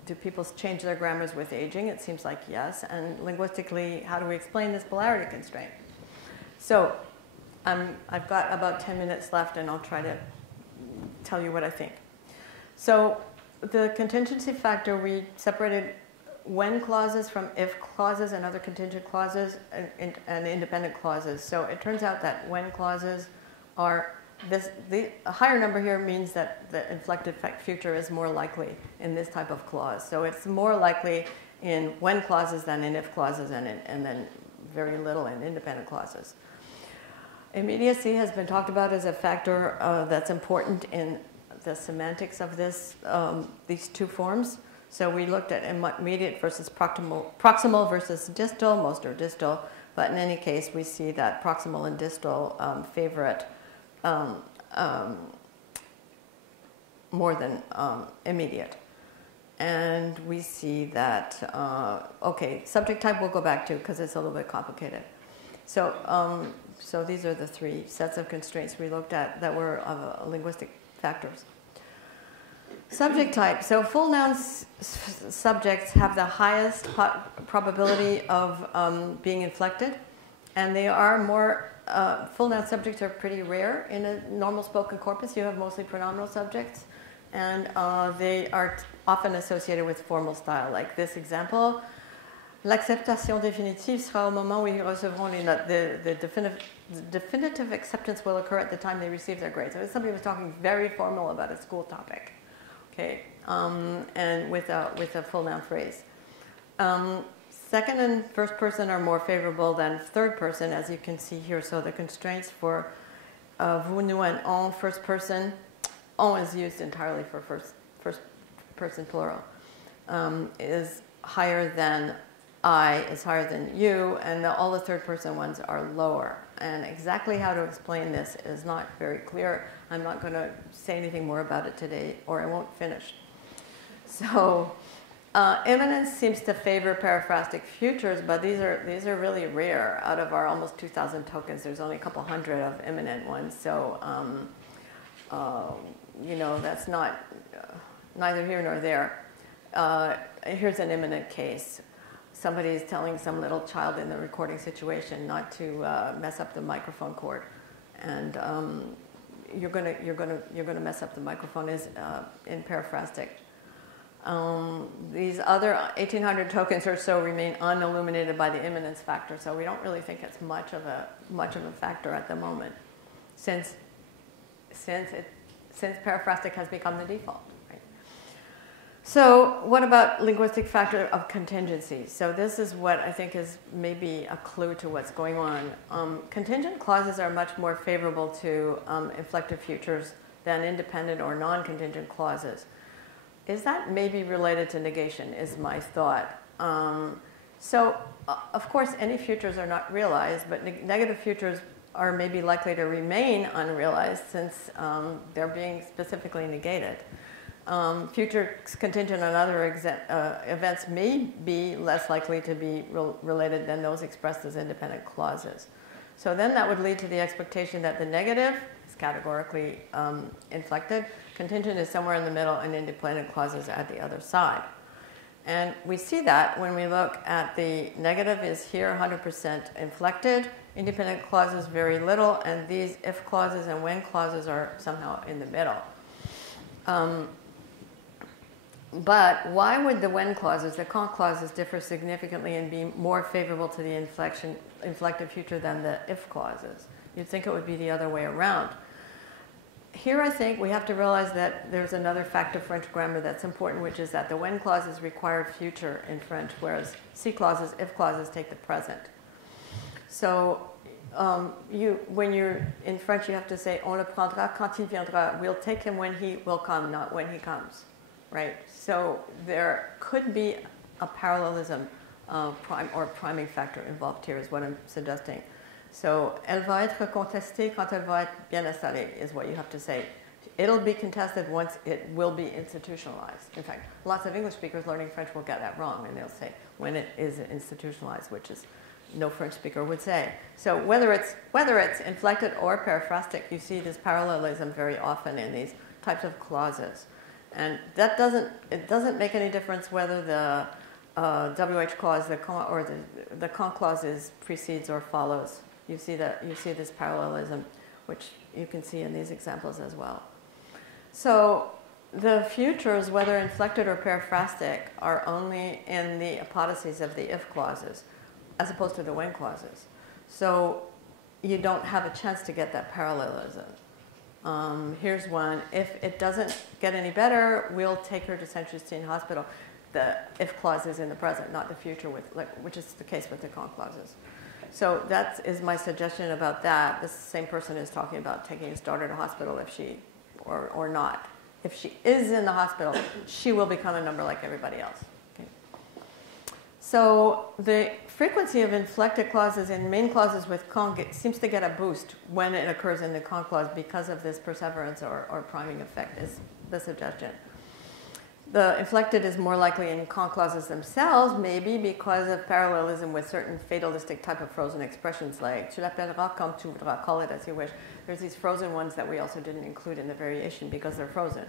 Do people change their grammars with aging? It seems like yes. And linguistically, how do we explain this polarity constraint? So I've got about 10 minutes left, and I'll try to tell you what I think. So the contingency factor, we separated when clauses from if clauses and other contingent clauses and independent clauses. So it turns out that when clauses are the higher number here means that the inflected future is more likely in this type of clause. So it's more likely in when clauses than in if clauses, and then very little in independent clauses. Immediacy has been talked about as a factor that's important in the semantics of these two forms. So we looked at immediate versus proximal versus distal. Most are distal, but in any case, we see that proximal and distal favor it more than immediate. And we see that, okay, subject type we'll go back to because it's a little bit complicated. So, so these are the three sets of constraints we looked at that were linguistic factors. Subject type. So full noun subjects have the highest probability of being inflected, and they are more, full noun subjects are pretty rare in a normal spoken corpus. You have mostly pronominal subjects, and they are often associated with formal style, like this example. L'acceptation définitive sera au moment où ils recevront les notes. The definitive acceptance will occur at the time they receive their grades. So somebody was talking very formal about a school topic, okay, and with a full noun phrase. Second and first person are more favorable than third person, as you can see here. So the constraints for vous, nous, and on first person, on is used entirely for first person plural, is higher than I, is higher than you, and all the third person ones are lower. And exactly how to explain this is not very clear. I'm not going to say anything more about it today, or I won't finish. So imminence seems to favor periphrastic futures, but these are really rare. Out of our almost 2,000 tokens, there's only a couple hundred of imminent ones. So you know, that's not neither here nor there. Here's an imminent case. Somebody is telling some little child in the recording situation not to mess up the microphone cord, and you're gonna mess up the microphone is in periphrastic. These other 1,800 tokens or so remain unilluminated by the imminence factor, so we don't really think it's much of a factor at the moment, since periphrastic has become the default. So what about linguistic factor of contingency? So this is what I think is maybe a clue to what's going on. Contingent clauses are much more favorable to inflected futures than independent or non-contingent clauses. Is that maybe related to negation, is my thought. So of course any futures are not realized, but negative futures are maybe likely to remain unrealized since they're being specifically negated. Futures contingent on other events may be less likely to be related than those expressed as independent clauses. So then that would lead to the expectation that the negative is categorically inflected, contingent is somewhere in the middle, and independent clauses at the other side. And we see that when we look at the negative is here 100% inflected, independent clauses very little, and these if clauses and when clauses are somehow in the middle. But why would the when clauses, the quand clauses, differ significantly and be more favorable to the inflected future than the if clauses? You'd think it would be the other way around. Here I think we have to realize that there's another fact of French grammar that's important, which is that the when clauses require future in French, whereas si clauses, if clauses take the present. So when you're in French, you have to say on le prendra quand il viendra. We'll take him when he will come, not when he comes. Right, so there could be a parallelism or priming factor involved here, is what I'm suggesting. So, elle va être contestée quand elle va être bien installée is what you have to say. It'll be contested once it will be institutionalized. In fact, lots of English speakers learning French will get that wrong, and they'll say when it is institutionalized, which is no French speaker would say. So whether it's inflected or periphrastic, you see this parallelism very often in these types of clauses. And that doesn't make any difference whether the WH clause, the quand, or the quand clause precedes or follows. You see this parallelism, which you can see in these examples as well. So the futures, whether inflected or periphrastic, are only in the apodocies of the if clauses, as opposed to the when clauses. So you don't have a chance to get that parallelism. Here's one. If it doesn't get any better, we'll take her to St. Justine Hospital. The if clause is in the present, not the future, which is the case with the con clauses. So that is my suggestion about that. This same person is talking about taking his daughter to hospital if she, or not. If she is in the hospital, she will become a number like everybody else. Okay. So the frequency of inflected clauses in main clauses with con seems to get a boost when it occurs in the con clause because of this perseverance or priming effect is the suggestion. The inflected is more likely in con clauses themselves, maybe because of parallelism with certain fatalistic type of frozen expressions like tu l'appelleras comme tu voudras, call it as you wish. There's these frozen ones that we also didn't include in the variation because they're frozen.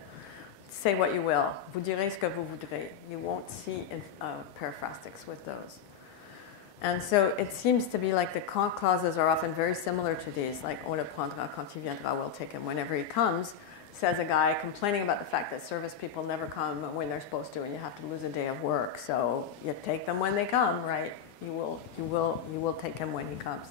Say what you will. Vous direz ce que vous voudrez. You won't see paraphrastics with those. And so it seems to be like the con clauses are often very similar to these, like on le prendra quand il viendra, we'll take him whenever he comes. Says a guy complaining about the fact that service people never come when they're supposed to, and you have to lose a day of work. So you take them when they come, right? You will take him when he comes.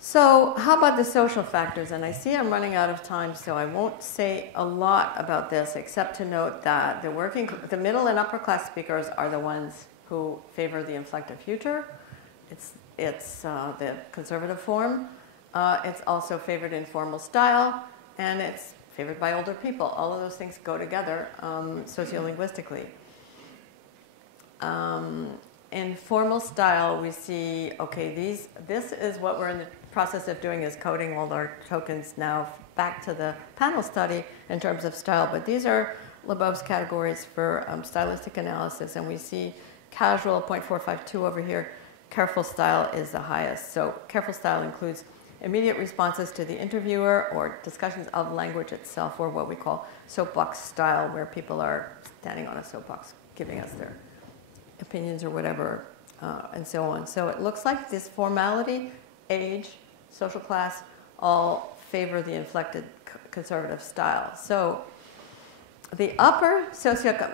So how about the social factors? And I see I'm running out of time, so I won't say a lot about this, except to note that the middle and upper class speakers are the ones who favor the inflected future. It's the conservative form. It's also favored in formal style. And it's favored by older people. All of those things go together sociolinguistically. In formal style, we see, okay, this is what we're in the process of doing, is coding all our tokens now back to the panel study in terms of style. But these are Lebov's categories for stylistic analysis. And we see casual, 0.452 over here. Careful style is the highest. So careful style includes immediate responses to the interviewer or discussions of language itself, or what we call soapbox style, where people are standing on a soapbox giving us their opinions or whatever, and so on. So it looks like this formality, age, social class, all favor the inflected conservative style. So the upper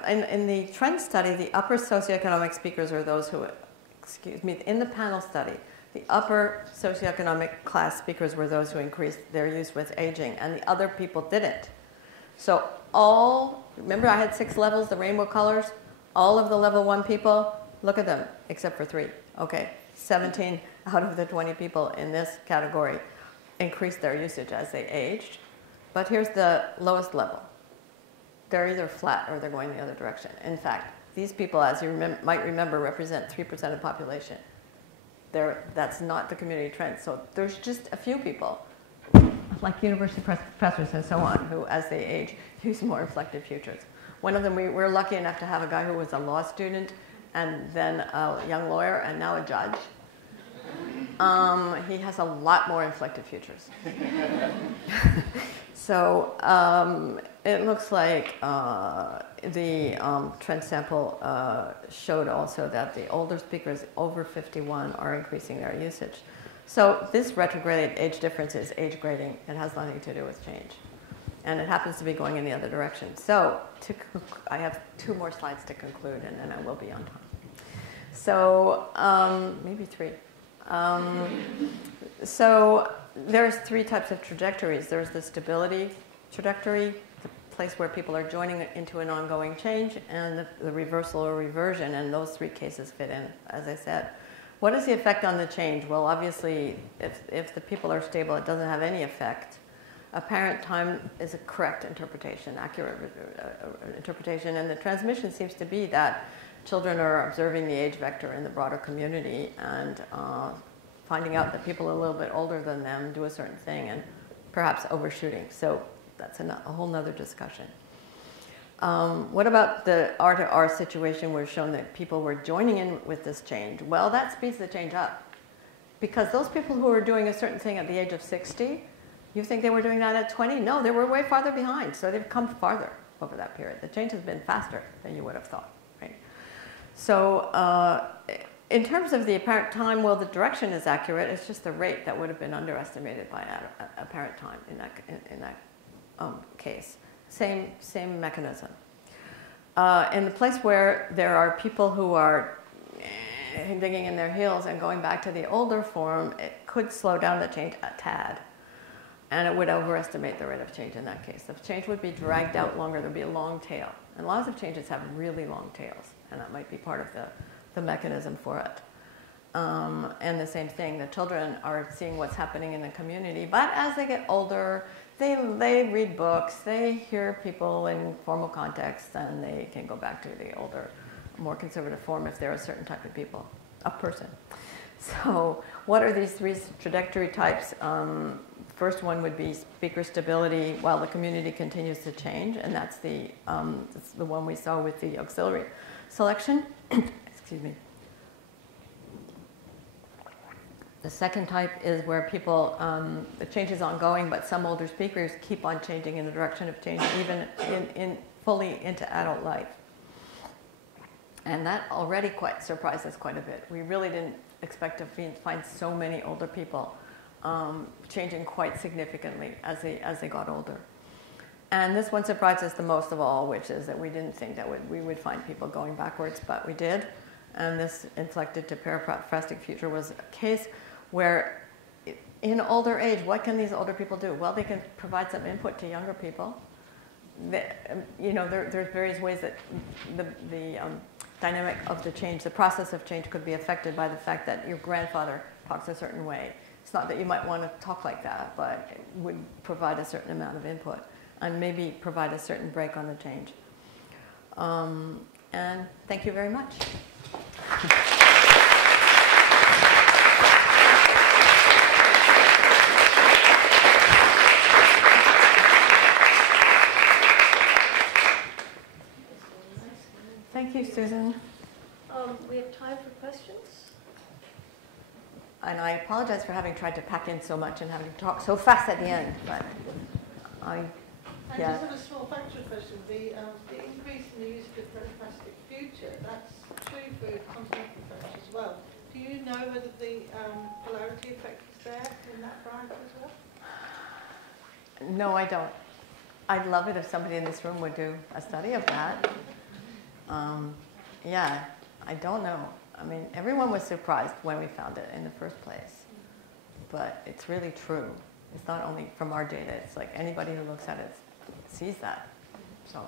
in the trend study, the upper socioeconomic speakers are those who, in the panel study, the upper socioeconomic class speakers were those who increased their use with aging, and the other people didn't. So remember I had 6 levels, the rainbow colors? All of the level 1 people, look at them, except for 3. Okay, 17 out of the 20 people in this category increased their usage as they aged. But here's the lowest level. They're either flat or they're going the other direction. In fact, these people, as you might remember, represent 3% of the population. That's not the community trend. So there's just a few people, like university professors and so on, who, as they age, use more inflected futures. One of them, we're lucky enough to have a guy who was a law student and then a young lawyer and now a judge. He has a lot more inflected futures. So it looks like the trend sample showed also that the older speakers over 51 are increasing their usage. So this retrograde age difference is age grading. It has nothing to do with change. And it happens to be going in the other direction. So I have 2 more slides to conclude, and then I will be on time. So maybe 3. So there's 3 types of trajectories. There's the stability trajectory, the place where people are joining into an ongoing change, and the reversal or reversion, and those 3 cases fit in, as I said. What is the effect on the change? Well, obviously, if the people are stable, it doesn't have any effect. Apparent time is a correct interpretation, accurate interpretation, and the transmission seems to be that children are observing the age vector in the broader community and finding out that people a little bit older than them do a certain thing and perhaps overshooting. So that's a whole nother discussion. What about the R to R situation where it's shown that people were joining in with this change? Well, that speeds the change up. Because those people who were doing a certain thing at the age of 60, you think they were doing that at 20? No, they were way farther behind. So they've come farther over that period. The change has been faster than you would have thought, right? So in terms of the apparent time, well, the direction is accurate. It's just the rate that would have been underestimated by apparent time in that case. Same mechanism. In the place where there are people who are digging in their heels and going back to the older form, could slow down the change a tad. And it would overestimate the rate of change in that case. The change would be dragged out longer. There would be a long tail. And lots of changes have really long tails. And that might be part of the mechanism for it. And the same thing, the children are seeing what's happening in the community. But as they get older, they read books. They hear people in formal contexts. And they can go back to the older, more conservative form if they're a certain type of person. So what are these three trajectory types? First one would be speaker stability while the community continues to change, and that's the one we saw with the auxiliary selection. Excuse me. The second type is where people, the change is ongoing, but some older speakers keep on changing in the direction of change, even in fully into adult life. And that already surprised us quite a bit. We really didn't expect to find so many older people changing quite significantly as they got older. And this one surprised us the most of all, which is that we didn't think that we would find people going backwards, but we did. And this inflected to paraphrastic future was a case where in older age, what can these older people do? Well, they can provide some input to younger people. There's various ways that the dynamic of the change, the process of change could be affected by the fact that your grandfather talks a certain way. It's not that you might want to talk like that, but it would provide a certain amount of input and maybe provide a certain break on the change. And thank you very much. Thank you, Susan. We have time for questions. And I apologize for having tried to pack in so much and having to talk so fast at the end, but I just have a small factual question. The increase in the use of the paraphrastic future, that's true for continental French as well. Do you know whether the polarity effect is there in that variant as well? No, I don't. I'd love it if somebody in this room would do a study of that. Yeah, I don't know. I mean, everyone was surprised when we found it in the first place. But it's really true. It's not only from our data. It's like anybody who looks at it sees that. So,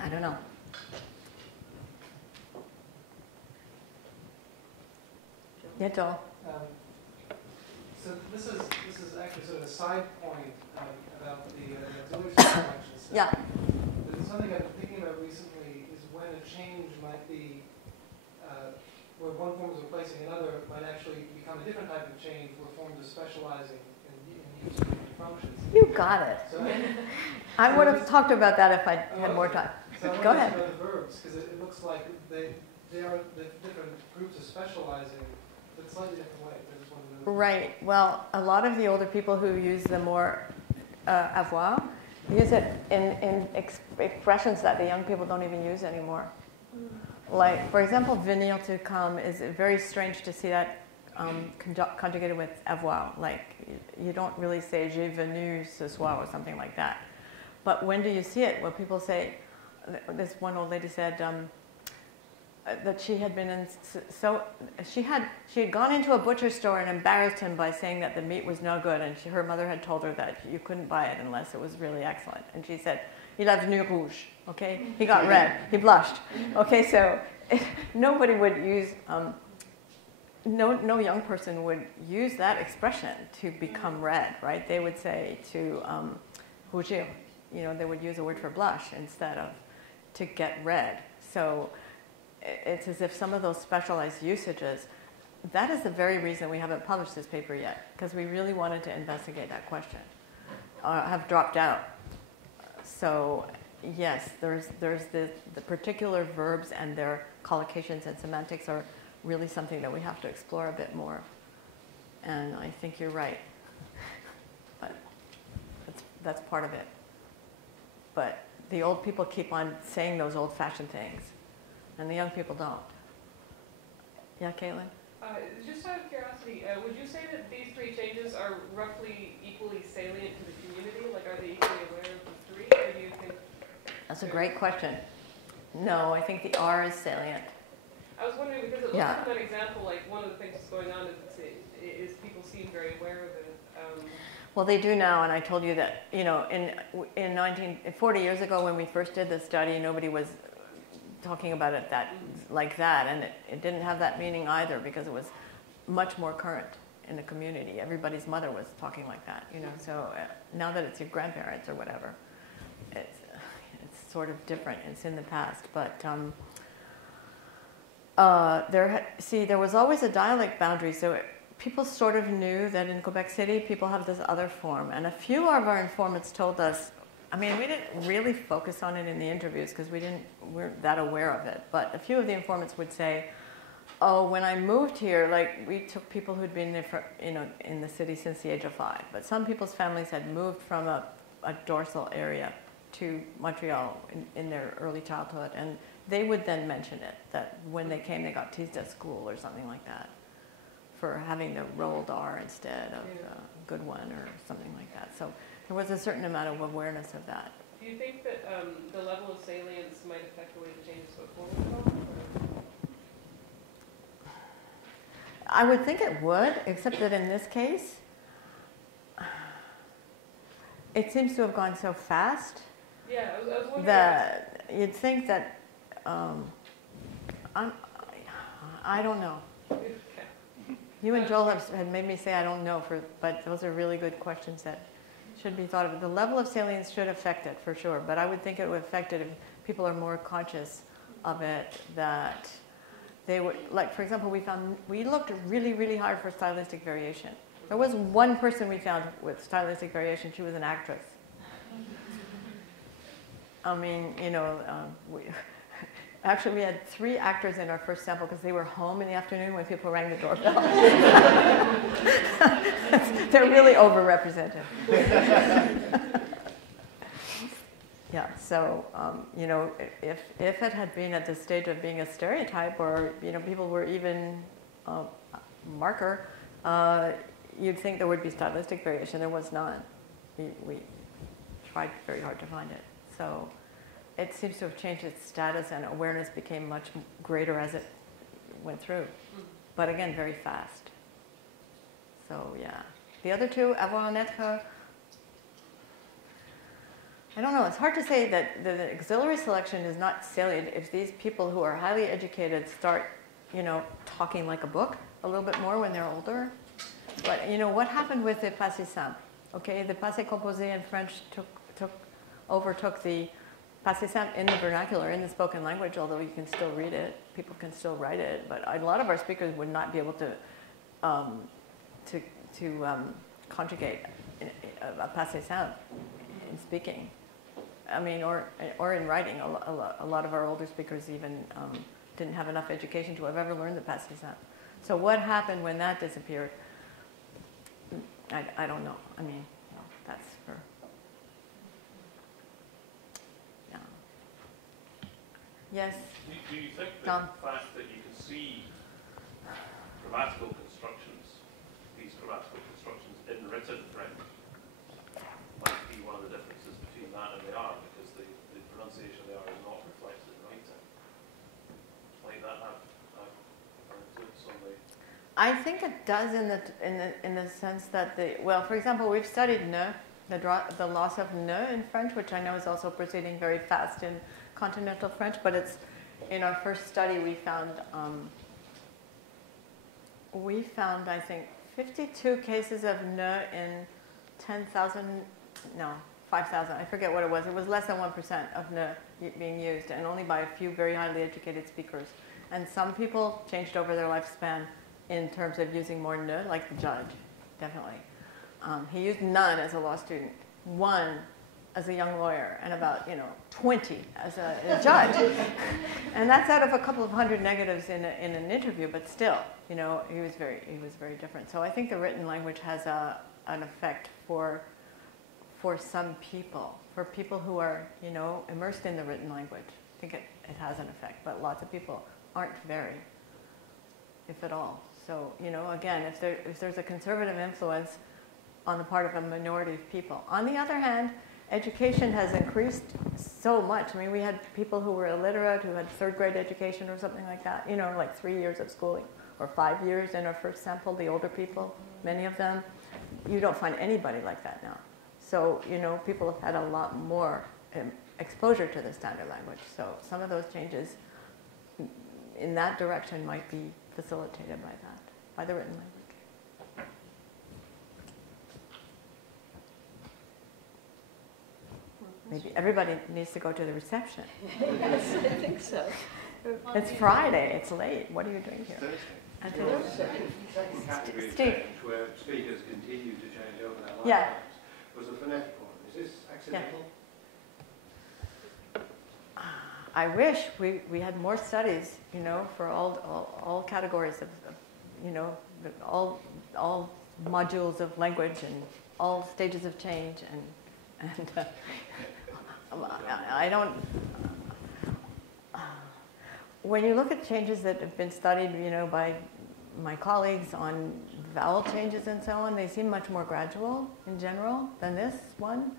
I don't know. Yeah, Joel. So this is actually sort of a side point about the auxiliary selection stuff. Yeah. There's something I've been thinking about recently is when a change might be, where one form is replacing another, might actually become a different type of change where forms are specializing in use of different functions. You got it. So, I would have talked about that if I had more time. So Go ahead. About the verbs, because it looks like the different groups are specializing in a slightly different way. I just wanted to know. Right. Well, a lot of the older people who use the more avoir use it in expressions that the young people don't even use anymore. Like, for example, venir to come is very strange to see that conjugated with avoir. Like, you don't really say j'ai venu ce soir or something like that. But when do you see it? Well, people say, this one old lady said that she had been in, she had gone into a butcher store and embarrassed him by saying that the meat was no good, and her mother had told her that you couldn't buy it unless it was really excellent. And she said, il a venu rouge, okay? He got red, he blushed. Okay, so nobody would use, no young person would use that expression to become red, right? They would say to rougir, they would use a word for blush instead of to get red. So it's as if some of those specialized usages, that is the very reason we haven't published this paper yet, because we really wanted to investigate that question, have dropped out. So yes, there's the particular verbs and their collocations and semantics are really something that we have to explore a bit more. And I think you're right. But that's part of it. But the old people keep on saying those old-fashioned things, and the young people don't. Yeah, Caitlin? Just out of curiosity, would you say that these three changes are roughly equally salient to the community? Like, are they equally aware of the three, or do you think? That's a great question. No, I think the R is salient. I was wondering, because it looks Yeah. from that example, like one of the things that's going on is people seem very aware of it. Well, they do now, and I told you that, you know, in 40 years ago when we first did the study, nobody was talking about it like that, and it didn't have that meaning either, because it was much more current in the community. Everybody's mother was talking like that, you know. So now that it's your grandparents or whatever, it's sort of different. It's in the past, but there was always a dialect boundary, so people sort of knew that in Quebec City people have this other form, and a few of our informants told us. I mean, we didn't really focus on it in the interviews because we weren't that aware of it. But a few of the informants would say, "Oh, when I moved here, like we took people who'd been there for, you know, in the city since the age of 5. But some people's families had moved from a dorsal area to Montreal in their early childhood, and they would then mention it, that when they came, they got teased at school or something like that for having the rolled R instead of a good one or something like that. So there was a certain amount of awareness of that. Do you think that the level of salience might affect the way the changes go forward at all? I would think it would, except that in this case, it seems to have gone so fast. Yeah, I was wondering that you'd think that, I don't know. Okay. You and Joel had made me say I don't know, but those are really good questions that should be thought of. The level of salience should affect it for sure, but I would think it would affect it if people are more conscious of it, that they would, like for example, we looked really, really hard for stylistic variation. There was one person we found with stylistic variation. She was an actress. I mean, you know, actually we had 3 actors in our first sample because they were home in the afternoon when people rang the doorbell. They're really overrepresented. Yeah, so, you know, if it had been at the stage of being a stereotype, or, you know, people were even marker, you'd think there would be stylistic variation. There was none. We tried very hard to find it. So it seems to have changed its status, and awareness became much greater as it went through. But again, very fast. So yeah. The other two, avoir un être, I don't know. It's hard to say that the auxiliary selection is not salient if these people who are highly educated start, you know, talking like a book a little bit more when they're older. But, you know, what happened with the passé simple? Okay, the passé composé in French overtook the passé simple in the vernacular, in the spoken language, although you can still read it, people can still write it, but a lot of our speakers would not be able to conjugate a passé simple in speaking. I mean, or in writing. A lot of our older speakers even didn't have enough education to have ever learned the passé simple. So what happened when that disappeared? I don't know. I mean, that's for... Yeah. Yes? Do you think that Tom? the fact that you can see grammatical constructions, these grammatical constructions in written French, might be one of the differences between that and the R, because the pronunciation of the R is not reflected in writing? Might that have an influence on the... I think it does in the sense that for example, we've studied ne, the loss of ne in French, which I know is also proceeding very fast in continental French, but it's in our first study we found I think 52 cases of ne in 10,000, no, 5,000, I forget what it was. It was less than 1% of ne being used, and only by a few very highly educated speakers. And some people changed over their lifespan in terms of using more ne, like the judge, definitely. He used none as a law student, 1 as a young lawyer, and about 20 as a judge. And that's out of a couple of hundred negatives in an interview, but still, he was very different. So I think the written language has an effect for some people, for people who are immersed in the written language. I think it has an effect, but lots of people aren't very, if at all. So, again, if there's a conservative influence on the part of a minority of people. On the other hand, education has increased so much. I mean, we had people who were illiterate, who had third grade education or something like that, you know, like 3 years of schooling, or 5 years in our first sample, the older people, many of them. You don't find anybody like that now. So, you know, people have had a lot more exposure to the standard language. So some of those changes in that direction might be facilitated by that, by the written language. Maybe everybody needs to go to the reception. Yes, I think so. It's Friday, it's late. What are you doing here? Second category of Steve. change where speakers continue to change over their lifetimes Yeah. was the phonetic one. Is this accidental? I wish we had more studies, you know, for all categories of, you know, all modules of language and all stages of change, and I don't. When you look at changes that have been studied, you know, by my colleagues on vowel changes and so on, they seem much more gradual in general than this one.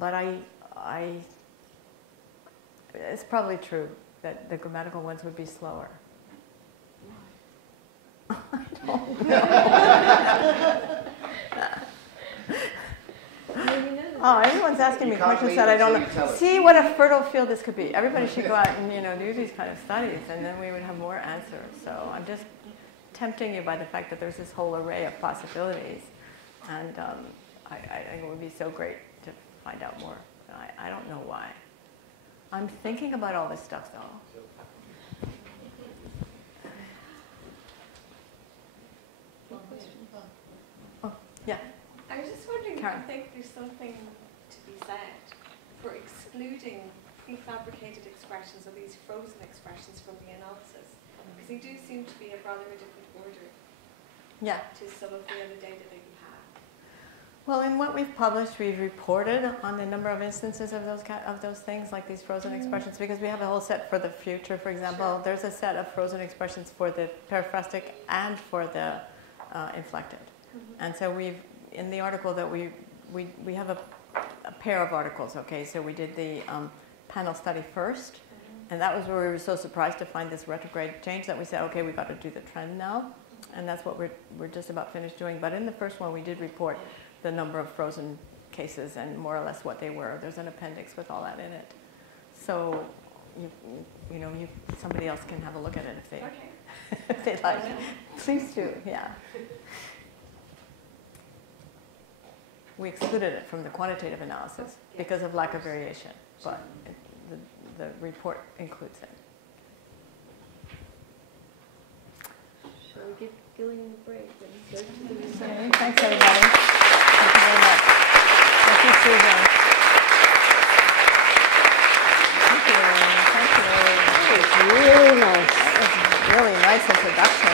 But it's probably true that the grammatical ones would be slower. I don't know. Oh, everyone's asking me questions that I don't know. See what a fertile field this could be. Everybody should go out and, you know, do these kind of studies, and then we would have more answers. So I'm just tempting you by the fact that there's this whole array of possibilities, and I think it would be so great to find out more. I don't know why. I'm thinking about all this stuff, though. Oh, yeah. I was just wondering if Karen. you think there's something to be said for excluding prefabricated expressions or these frozen expressions from the analysis, because they do seem to be a rather different order Yeah. to some of the other data that you have. Well, in what we've published, we've reported on the number of instances of those things, like these frozen expressions, because we have a whole set for the future. For example, there's a set of frozen expressions for the periphrastic and for the inflected. And so in the article that we have a pair of articles, okay? So we did the panel study first, and that was where we were so surprised to find this retrograde change that we said, okay, we've got to do the trend now, and that's what we're just about finished doing. But in the first one, we did report the number of frozen cases and more or less what they were. There's an appendix with all that in it. So, you know, somebody else can have a look at it if they, if they'd like. Please do, yeah. We excluded it from the quantitative analysis because of lack of variation, but the report includes it. Shall we give Gillian a break and go to the research? Okay, thanks, everybody. Thank you very much. Thank you, Susan. Thank you. Thank you. That was really nice. That was a really nice introduction.